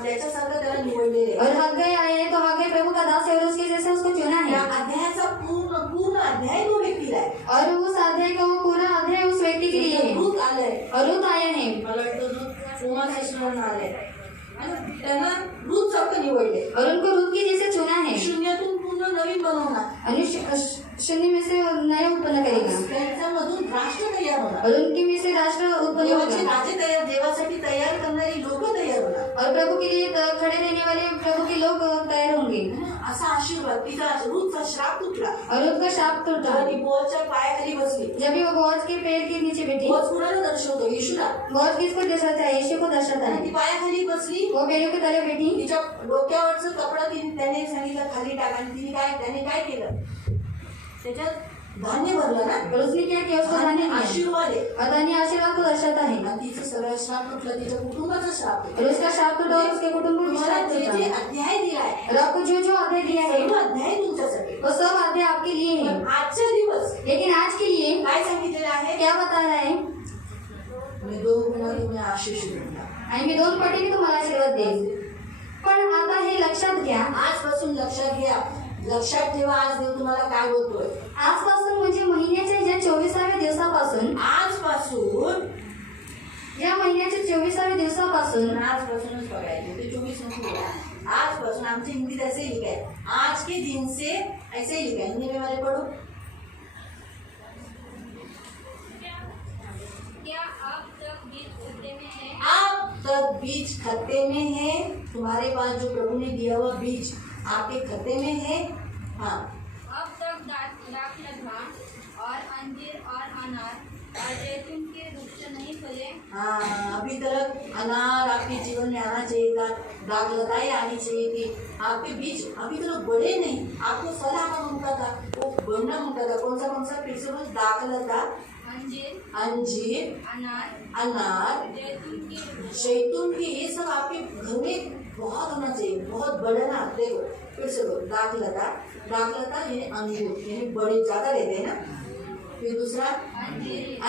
त्याच्यासारखं त्याला निवडलेले आहे। और हग गए आए हैं तो हग गए प्रभु का दास है, और उसके जैसे उसको चुना या है. अध्यायाचा पूर्ण अध्याय तो व्यक्तीला आहे। और उस अध्याय का वो पूरा अध्याय उस व्यक्ति के लिए है. दूत आलंय, और रूत आया है, मला वाटतं दूत उमाशेश्वरनं आलंय, है ना, त्यांना दूत सारखं निवडले, और उनको रूत की जैसे चुना है. शून्यातून पूर्ण नवीन बनवणार, और शून्य में से नया उत्पन्न करेगा, त्यांच्यामधून राष्ट्र तयार होणार, और उनके में से राष्ट्र उत्पन्न देवाचे होगा. राजे तयार, देवासाठी तयार करणारी लोक तयार होणार। और प्रभु के लिए खड़े रहने वाले प्रभु के लोग तैयार होंगे. असा आशीर्वाद, तिचा रूतचा श्राप तुटला, और उनका शाप टूटा तेव्हा ती बोअजच्या पायाखाली बसली। जब भी वो बोअज के पैर के नीचे बैठी. बोअज कुणाला दर्शवतो? येशूला। बोअज किसको दर्शाता है? यीशु को दर्शाता आणि ती है. पायाखाली बसली, वो पेड़ों की तरह बैठी. तिच्या डोक्यावरचं कपडा त्याने सांगितलं खाली टाका, आणि त्याने काय केलं? त्याच्यात धान्य भरलं ना, और उसने क्या किया? उसको धान्य दिया. आशीर्वाद आहे, और धान्य आशीर्वाद को दर्शाता है. आणि तिचं सगळं श्राप तुटलं, तिच्या कुटुंबाचा श्राप आहे। और उसका शाप टूटा और उसके कुटुंब को भी तुम्हाला शाप जे टूटा. जे अध्याय दिलाय, और आपको जो जो अध्याय दिया है सर्व अध्याय तुमच्यासाठी। वो सब अध्याय आपके लिए है. पण आजचा दिवस लेकिन आज के लिए काय सांगितलेलं आहे? क्या बता रहा है? मी 2 गुणा तुम्ही आशीष देणार। आणि मी 2 पटीने तुम्हाला आशीर्वाद देईन. पण आता हे लक्षात घ्या, आजपासून लक्षात घ्या, लक्षात ठेवा, आज देव तुम्हाला काय बोलतोय। आजपासून म्हणजे महिन्याच्या ज्या 24व्या दिवसापासून, आजपासून, या महिन्याच्या 24व्या दिवसापासून, आजपासूनच बघायचे ते 24 नको बोला। आजपासून आमचे हिंदीत ऐसे ही लिखा है, आज के दिन से ऐसे ही लिखा है। हिंदी में वाले पढ़ो। क्या आप तक बीज खत्ते में है? आप तक बीज खत्ते में है, तुम्हारे पास जो प्रभु ने दिया हुआ बीज आपके खत्ते में है। हाँ, अब तक दाखलता और अंजीर और अनार और जैतून के वृक्ष नहीं फले। हाँ, अभी तक अनार आपके जीवन में आना चाहिए था, दाखलताएं आनी चाहिए थी, आपके बीज अभी तक बड़े नहीं, आपको फल आना मांगता था, वो बढ़ना मांगता था। कौन सा फिर से बोल? दाखलता, अंजीर, अनार, जैतून के, ये सब आपके घर में बहुत होना चाहिए, बहुत बढ़ना। देखो फिर से बोल, दाखलता यानी अंगूर, यानी बड़े ज्यादा रहते हैं ना। फिर दूसरा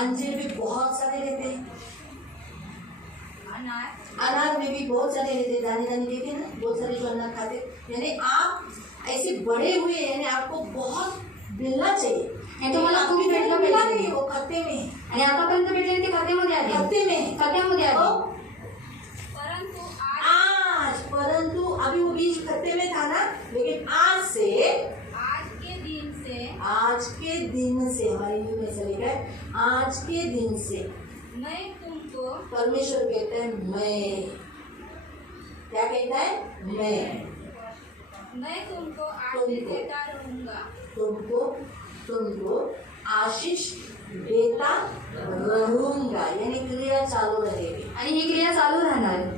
अंजीर भी बहुत सारे रहते हैं, अनार में भी बहुत सारे रहते हैं, दाने दाने देखे ना, बहुत सारे जो अनार खाते, यानी आप ऐसे बड़े हुए, यानी आपको बहुत मिलना चाहिए। तुम्हाला खूप भेटलं मिला पाहिजे. नहीं, वो खत्ते में है, आणि आतापर्यंत भेटले ते खात्यामध्ये आले, खत्ते में है। खात्यामध्ये आले. तो परंतु आज, परंतु अभी वो बीज खत्ते में था ना, लेकिन आज के दिन से हमारे हिंदी में ऐसा लिखा है, आज के दिन से मैं तुमको, परमेश्वर कहता है मैं, क्या कहता है? मैं तुमको आशीष देता रहूंगा। तुमको आशीष देता रहूंगा, यानी क्रिया चालू रहेगी। आणि ही क्रिया चालू राहणार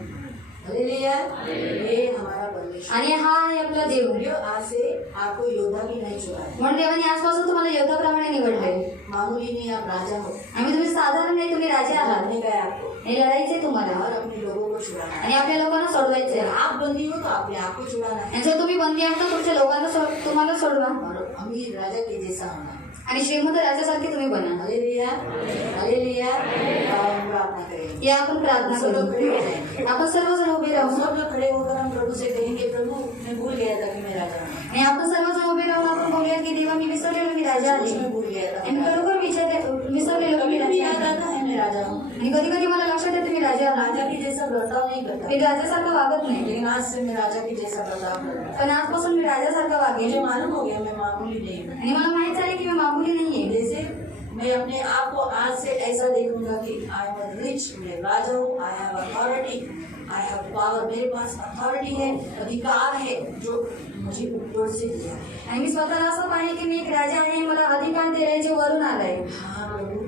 हालेलुया, ये हमारा परमेश्वर। आणि हा आहे आपला देव। आज से आपको योद्धा भी नहीं चुना है, म्हणून देवाने आजपासून तुम्हाला योद्धाप्रमाणे निवडले। मामूली नहीं, आप राजा हो। आम्ही तुम्ही साधारण नाही, तुम्ही राजा आहात। लड़ने का है आपको, हे लढायचे तुम्हाला और अपने लोगों को छुड़ाना है। आणि आपल्या लोकांना सोडवायचे। आप बंदी हो तो अपने आप को छुड़ाना है, आणि जर तुम्ही बंदी आहात तर तुमच्या लोकांना तुम्हाला सोडवा और अमीर राजा के जैसा होना है। आणि श्रीमंत राजासारखे तुम्ही बना। Hallelujah, hallelujah. हम प्रार्थना करेंगे, या आपण प्रार्थना सब लोग खड़े हो करू। जाएंगे। आपण सर्वजण उभे राहू सब लोग खड़े होकर हम प्रभु से कहेंगे, प्रभु मैं भूल गया था कि मैं राजा हूँ, आणि आपण सर्वजण उभे राहून आपण बोलूया की देवा मी विसरलेलो मी राजा आहे। मैं भूल गया था, आणि खरोखर विसरलेलो कभी की मी कभी राजा याद आहे। आता है मैं राजा हूँ, आणि कधी कधी मला लक्षात येते मी राजा आहे। राजा के जैसा बर्ताव नहीं करता, मी राजासारखं वागत नाही, लेकिन आज से मैं राजा के जैसा बर्ताव करूंगा। पण आजपासून मी राजासारखं वागेल। मुझे मालूम हो गया मैं मामूली नहीं हूँ, आणि मला माहित झाले की मी मामूली नाहीये। जैसे मैं अपने आप को आज से ऐसा देखूंगा कि आई एम रिच, मैं राजा हूँ, I have authority, I have power, मेरे पास अथॉरिटी है, अधिकार है जो मुझे ऊपर से दिया है। आणि मी स्वतःला असं पाहिले की मी एक राजा आहे, मला अधिकार दिलाय जो वरून आलाय। हाँ प्रभु,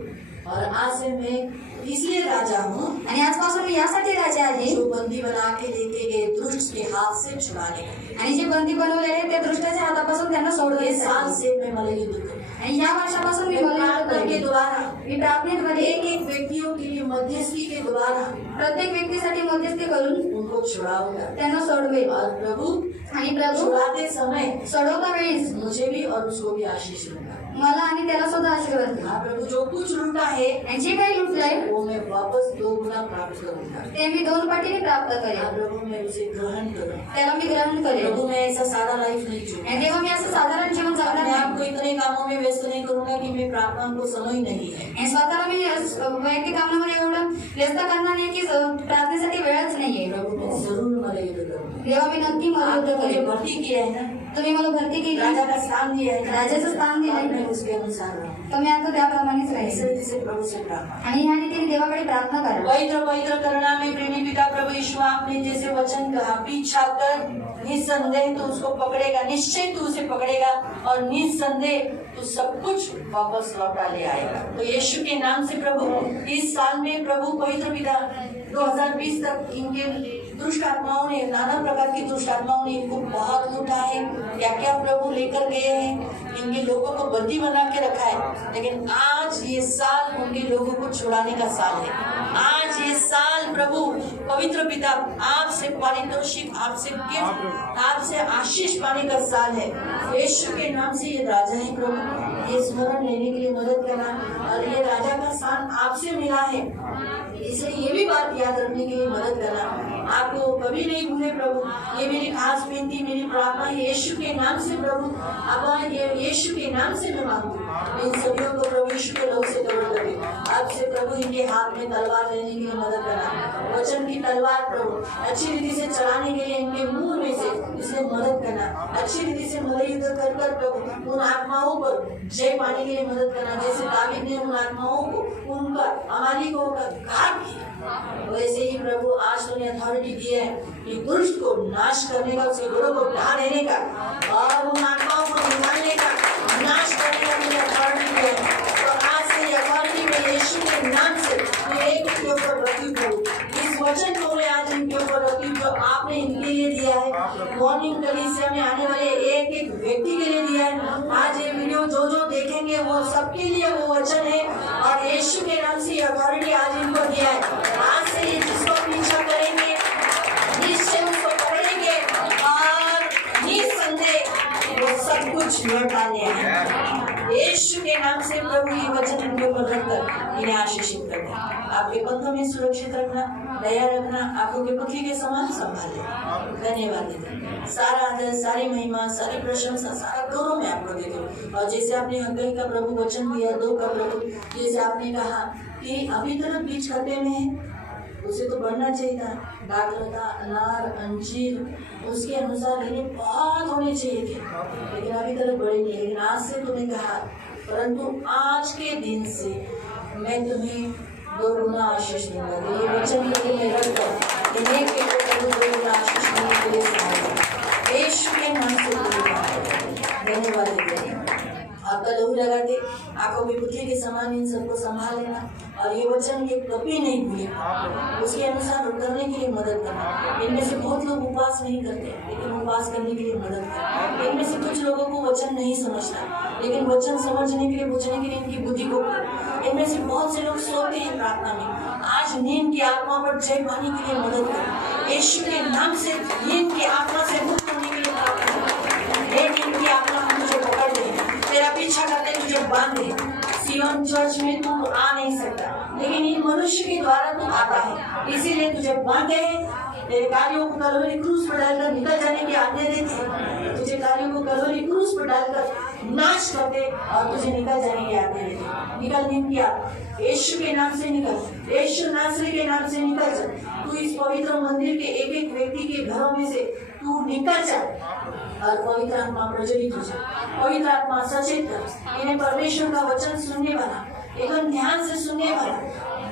और आज से मैं इसलिए राजा हूँ आणि आजपासून मी यासाठी राजा आहे जो बंदी बना के लेके गए दुष्ट के हाथ से छुड़ाने के। आणि जे बंदी बनवलेले त्या दृष्टाच्या हातापासून त्यांना ये सोडले। साल से मैं मलगी दुख आणि या वर्षापासून मी प्रार्थना के बोलले द्वारा मी प्रार्थनेद्वारे एक एक व्यक्तियों के लिए मध्यस्थी के द्वारा प्रत्येक व्यक्तीसाठी मध्यस्थी करून उनको छुड़ाऊंगा, त्यांना सोडवेल। और प्रभु आणि प्रभू छुड़ाते समय सोडवता वेळीस मुझे भी और उसको भी आशीष दूंगा। मला आणि त्याला सुद्धा आशीर्वाद द्या। हाँ प्रभु, जो कुछ लूटा है आणि जे काही लुटलंय वो मैं वापस 2 गुना प्राप्त करूंगा। ते मी 2 पटीने प्राप्त हाँ करेन, प्रभु, मैं उसे ग्रहण करूंगा। त्याला मी ग्रहण करेन। प्रभु, मैं ऐसा सादा लाइफ नहीं जीऊंगा, आणि तेव्हा मी असं साधारण जीवन जगणार अपने आप को नाही। इतने कामों में व्यस्त नहीं करूंगा कि मैं प्रार्थना को समय नहीं है। आणि स्वतःला मी वैयक्तिक कामामध्ये एवढं व्यस्त करणार नाही की प्रार्थनेसाठी वेळच नाहीये। प्रभु, मैं जरूर मला युद्ध करूंगा। तेव्हा मी नक्की मला आपने युद्ध मुझे करेन। भर्ती किया है ना, तुम्ही मला भरती केली, राजा का स्थान दिया है ना, राजाचं स्थान दिलंय, और मैं उसके अनुसार रहूं। तर मी आता त्याप्रमाणेच ऐसे राहील। रीति से प्रभु से प्रार्थना। आणि ह्या रीतीने देवाकडे प्रार्थना करा। पवित्र पवित्र करुणा में प्रेमी पिता प्रभु यीशु, आपने जैसे वचन कहा, पीछा कर निस्संदेह तू उसको पकड़ेगा, निश्चय तू उसे पकड़ेगा, और निस्संदेह तू सब कुछ वापस लौटा ले आएगा। तो यीशु के नाम से प्रभु इस साल में प्रभु पवित्र पिता 2020 तक इनके दुष्ट आत्माओं ने, नाना प्रकार की दुष्ट आत्माओं ने इनको बहुत लूटा है, क्या क्या प्रभु लेकर गए हैं, इनके लोगों को बंदी बना के रखा है। लेकिन आज ये साल उनके लोगों को छुड़ाने का साल है। आज ये साल प्रभु पवित्र पिता आपसे पारितोषिक, आपसे गिफ्ट, आपसे आशीष पाने का साल है। यीशु के नाम से ये राजा है प्रभु, ये स्मरण लेने के लिए मदद करना, और ये राजा का स्थान आपसे मिला है, इसलिए ये भी बात याद रखने के लिए मदद करना। आपको कभी नहीं भूले प्रभु, ये मेरी खास विनती, मेरी प्रार्थना यीशु के नाम से प्रभु, अब ये यीशु के नाम से मैं मांगू। इन सभी को प्रभु यीशु के लोग से कवर करके आपसे प्रभु इनके हाथ में तलवार लेने के लिए मदद करना, वचन की तलवार प्रभु अच्छी रीति से चलाने के लिए इनके मुंह में से इसलिए मदद करना, अच्छी रीति से मलयुद्ध कर कर प्रभु उन आत्माओं पर जय पाने के लिए मदद करना, जैसे दावीद ने उन आत्माओं को, उनका अमालिकों का घात किया, वैसे ही प्रभु आज उन्हें अथॉरिटी दी है कि दुष्ट को नाश करने का, उसके घोड़ों को ढा देने का, और उन आत्माओं को निकालने का, नाश करने का मुझे अथॉरिटी दी है। तो आज से ये अथॉरिटी में यीशु के नाम से मैं एक के ऊपर रखी हूँ, इस वचन को मैं आज इनके ऊपर रखी हूँ जो आपने इनके लिए दिया है। मॉर्निंग कलीसिया में आने वाले एक एक व्यक्ति के लिए दिया है। आज ये वीडियो जो जो देखेंगे वो सबके लिए वो वचन है, और यीशु के नाम से ये अथॉरिटी आज इनको दिया है। आज से ये जिसको पीछा करेंगे, निश्चय उसको पकड़ेंगे, और निस्संदेह वो सब कुछ लौटा ले आएंगे। यीशु के नाम से प्रभु ये वचन इनके ऊपर रखकर इन्हें आशीषित करते हैं। आपके बंधों में सुरक्षित रखना, दया रखना, आंखों के पुतली के समान संभाले। धन्यवाद देते हैं। सारा आदर, सारी महिमा, सारी प्रशंसा, सारा गौरव मैं आपको देती हूँ। और जैसे आपने हग्गाई का प्रभु वचन दिया, 2 का प्रभु, जैसे आपने कहा कि अभी तक बीज खड्डे में है, उसे तो बढ़ना चाहिए था, दाखलता, अनार, अंजीर उसके अनुसार लेने बहुत होने चाहिए थे, लेकिन अभी तक बड़े नहीं। लेकिन आज से तुम्हें कहा, परंतु आज के दिन से मैं तुम्हें 2 गुना आशीष दूंगा। तो ये वचन लेके मैं रखकर इन्हें के प्रभु 2 गुना आशीष देने के लिए सहायता यीशु के नाम से धन्यवाद देते हैं। आपका लहू लगाते आंखों में पुतली के समान समान इन सबको संभाल लेना और ये वचन ये कभी नहीं भूले, उसके अनुसार करने के लिए मदद करना। इनमें से बहुत लोग उपवास नहीं करते, लेकिन उपवास करने के लिए मदद करना। इनमें से कुछ लोगों को वचन नहीं समझता, लेकिन वचन समझने के लिए, बुझने के लिए इनकी बुद्धि को। इनमें से बहुत से लोग सोते हैं प्रार्थना में, आज नींद की आत्मा पर जय पाने के लिए मदद करें। यीशु के नाम से नींद की आत्मा से मुक्त होने के लिए प्रार्थना करें। हे नींद की आत्मा तुझे पकड़ ले, तेरा पीछा करते तुझे बांध दे। सियोन चर्च में तू आ नहीं सकता, लेकिन इन मनुष्य के द्वारा तू आता है, इसीलिए तुझे बांधे हैं। तेरे कार्यों को कलवरी क्रूस पर डालकर निकल जाने की आज्ञा देते, तुझे कार्यों को कलवरी क्रूस पर डालकर नाश करते और तुझे निकल जाने की आज्ञा देते। निकल नींद की आत्मा, यीशु के नाम से निकल, यीशु नासरी के नाम से निकल जा। तू इस पवित्र मंदिर के एक एक व्यक्ति के घरों में से तू निकल जा और पवित्र आत्मा प्रज्वलित हो जाए। पवित्र आत्मा सचेत कर इन्हें परमेश्वर का वचन सुनने वाला, एकदम ध्यान से सुनने वाला,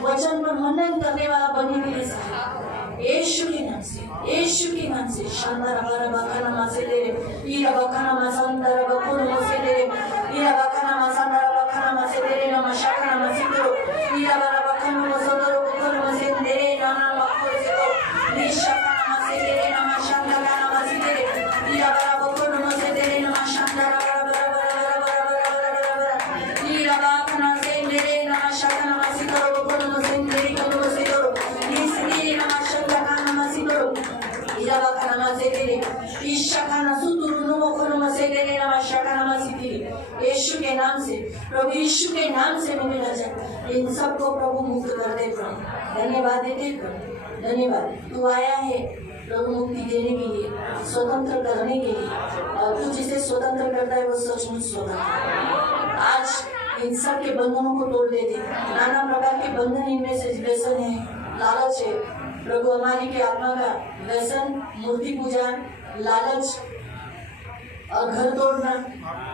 वचन पर मनन करने वाला बनने के लिए सहायता। यीशु के नाम से, यीशु के नाम से शानदार हमारा बखाना मासे दे रे, ईरा बखाना मासांदार बखुर मासे दे रे, ईरा बखाना मासांदार बखाना मासे दे रे, नमः शाखना मासे दो, ईरा बारा बखाना मासांदार बखुर मासे दे रे, नाना बखुर से दो, निशाखना मासे दे रे, नमः शाखना मासे दे रे, ईरा बारा बखुर मासे दे रे, नमः शाखना बारा बारा बारा बारा बारा बारा बारा, ईरा बखाना से दे रे, नमः शाखना मासे दो, बखुर मासे दे रे, कब मासे दो, निसरी नमः शाखना मासे दो, ईरा बखाना मासे दे रे, ईशाखना सुतुरु नुमो खुर मासे दे रे, नमः शाखना मासे दे रे। यीशु के नाम से, प्रभु यीशु के नाम से मेरे राजा इन सबको प्रभु मुक्त कर दे प्रभु। धन्यवाद देते प्रभु, धन्यवाद तू आया है प्रभु मुक्ति देने के लिए, स्वतंत्र करने के लिए, और तू जिसे स्वतंत्र करता है वो सचमुच स्वतंत्र है। आज इन सब के बंधनों को तोड़ दे दे। नाना प्रकार के बंधन इनमें से व्यसन है, लालच है प्रभु, हमारी के आत्मा का व्यसन, मूर्ति पूजा, लालच और घर तोड़ना,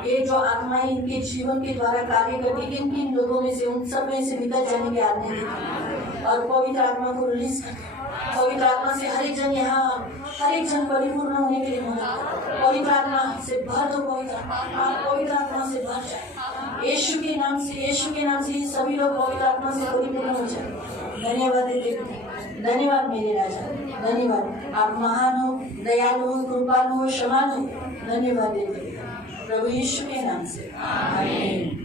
ये जो आत्माएं इनके जीवन के द्वारा कार्य करती, किन किन लोगों में से, उन सब में से निकल जाने की आज्ञा देती और पवित्र आत्मा को रिलीज करती। पवित्र आत्मा से हर एक जन यहाँ, हर एक जन परिपूर्ण होने के लिए मदद। पवित्र आत्मा से भर दो, पवित्र आत्मा से भर जाए यीशु के नाम से, यीशु के नाम से सभी लोग पवित्र आत्मा से परिपूर्ण हो जाए। धन्यवाद देते, धन्यवाद मेरे राजा, धन्यवाद। आप महान हो, दयालु हो, कृपालु हो, क्षमालु हो। धन्यवाद देते प्रभु यीशु के नाम से, आमीन।